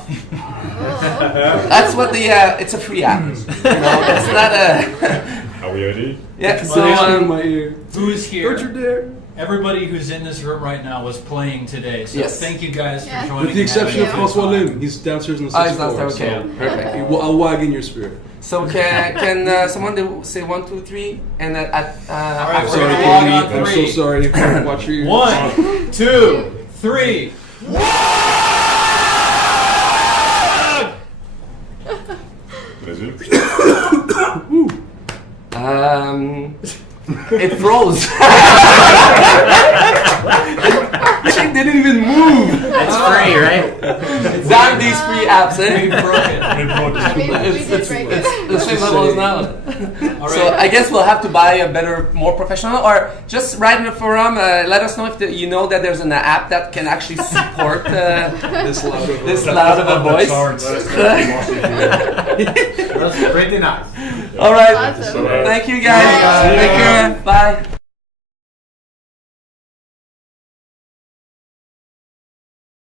That's what the. It's a free app. It's not a. Are we ready? Yeah. So So. in my ear. Who's here? Don't you dare. Everybody who's in this room right now was playing today, so Yes. thank you guys for Yeah. joining. With the exception of and having Francois fun. Lim. He's downstairs on the Oh, 6th he's not floor. okay. So Perfect. I'll wag in your spirit. So can someone say 1, 2, 3 and All right, I'm we're sorry, gonna Katie. log on I'm so 3. sorry. Watch your ears. 1, 2, 3. Vas-y. It froze. It didn't even move. It's free, right? Damn these free apps, We eh? broke it. I mean, we did break it. The same level as now. All So right. I guess we'll have to buy a better, more professional, or just write in the forum. Let us know if you know that there's an app that can actually support This loud of a- this loud of a voice. That's pretty nice. All right. Awesome. Thank you guys. Bye. Take care. Bye.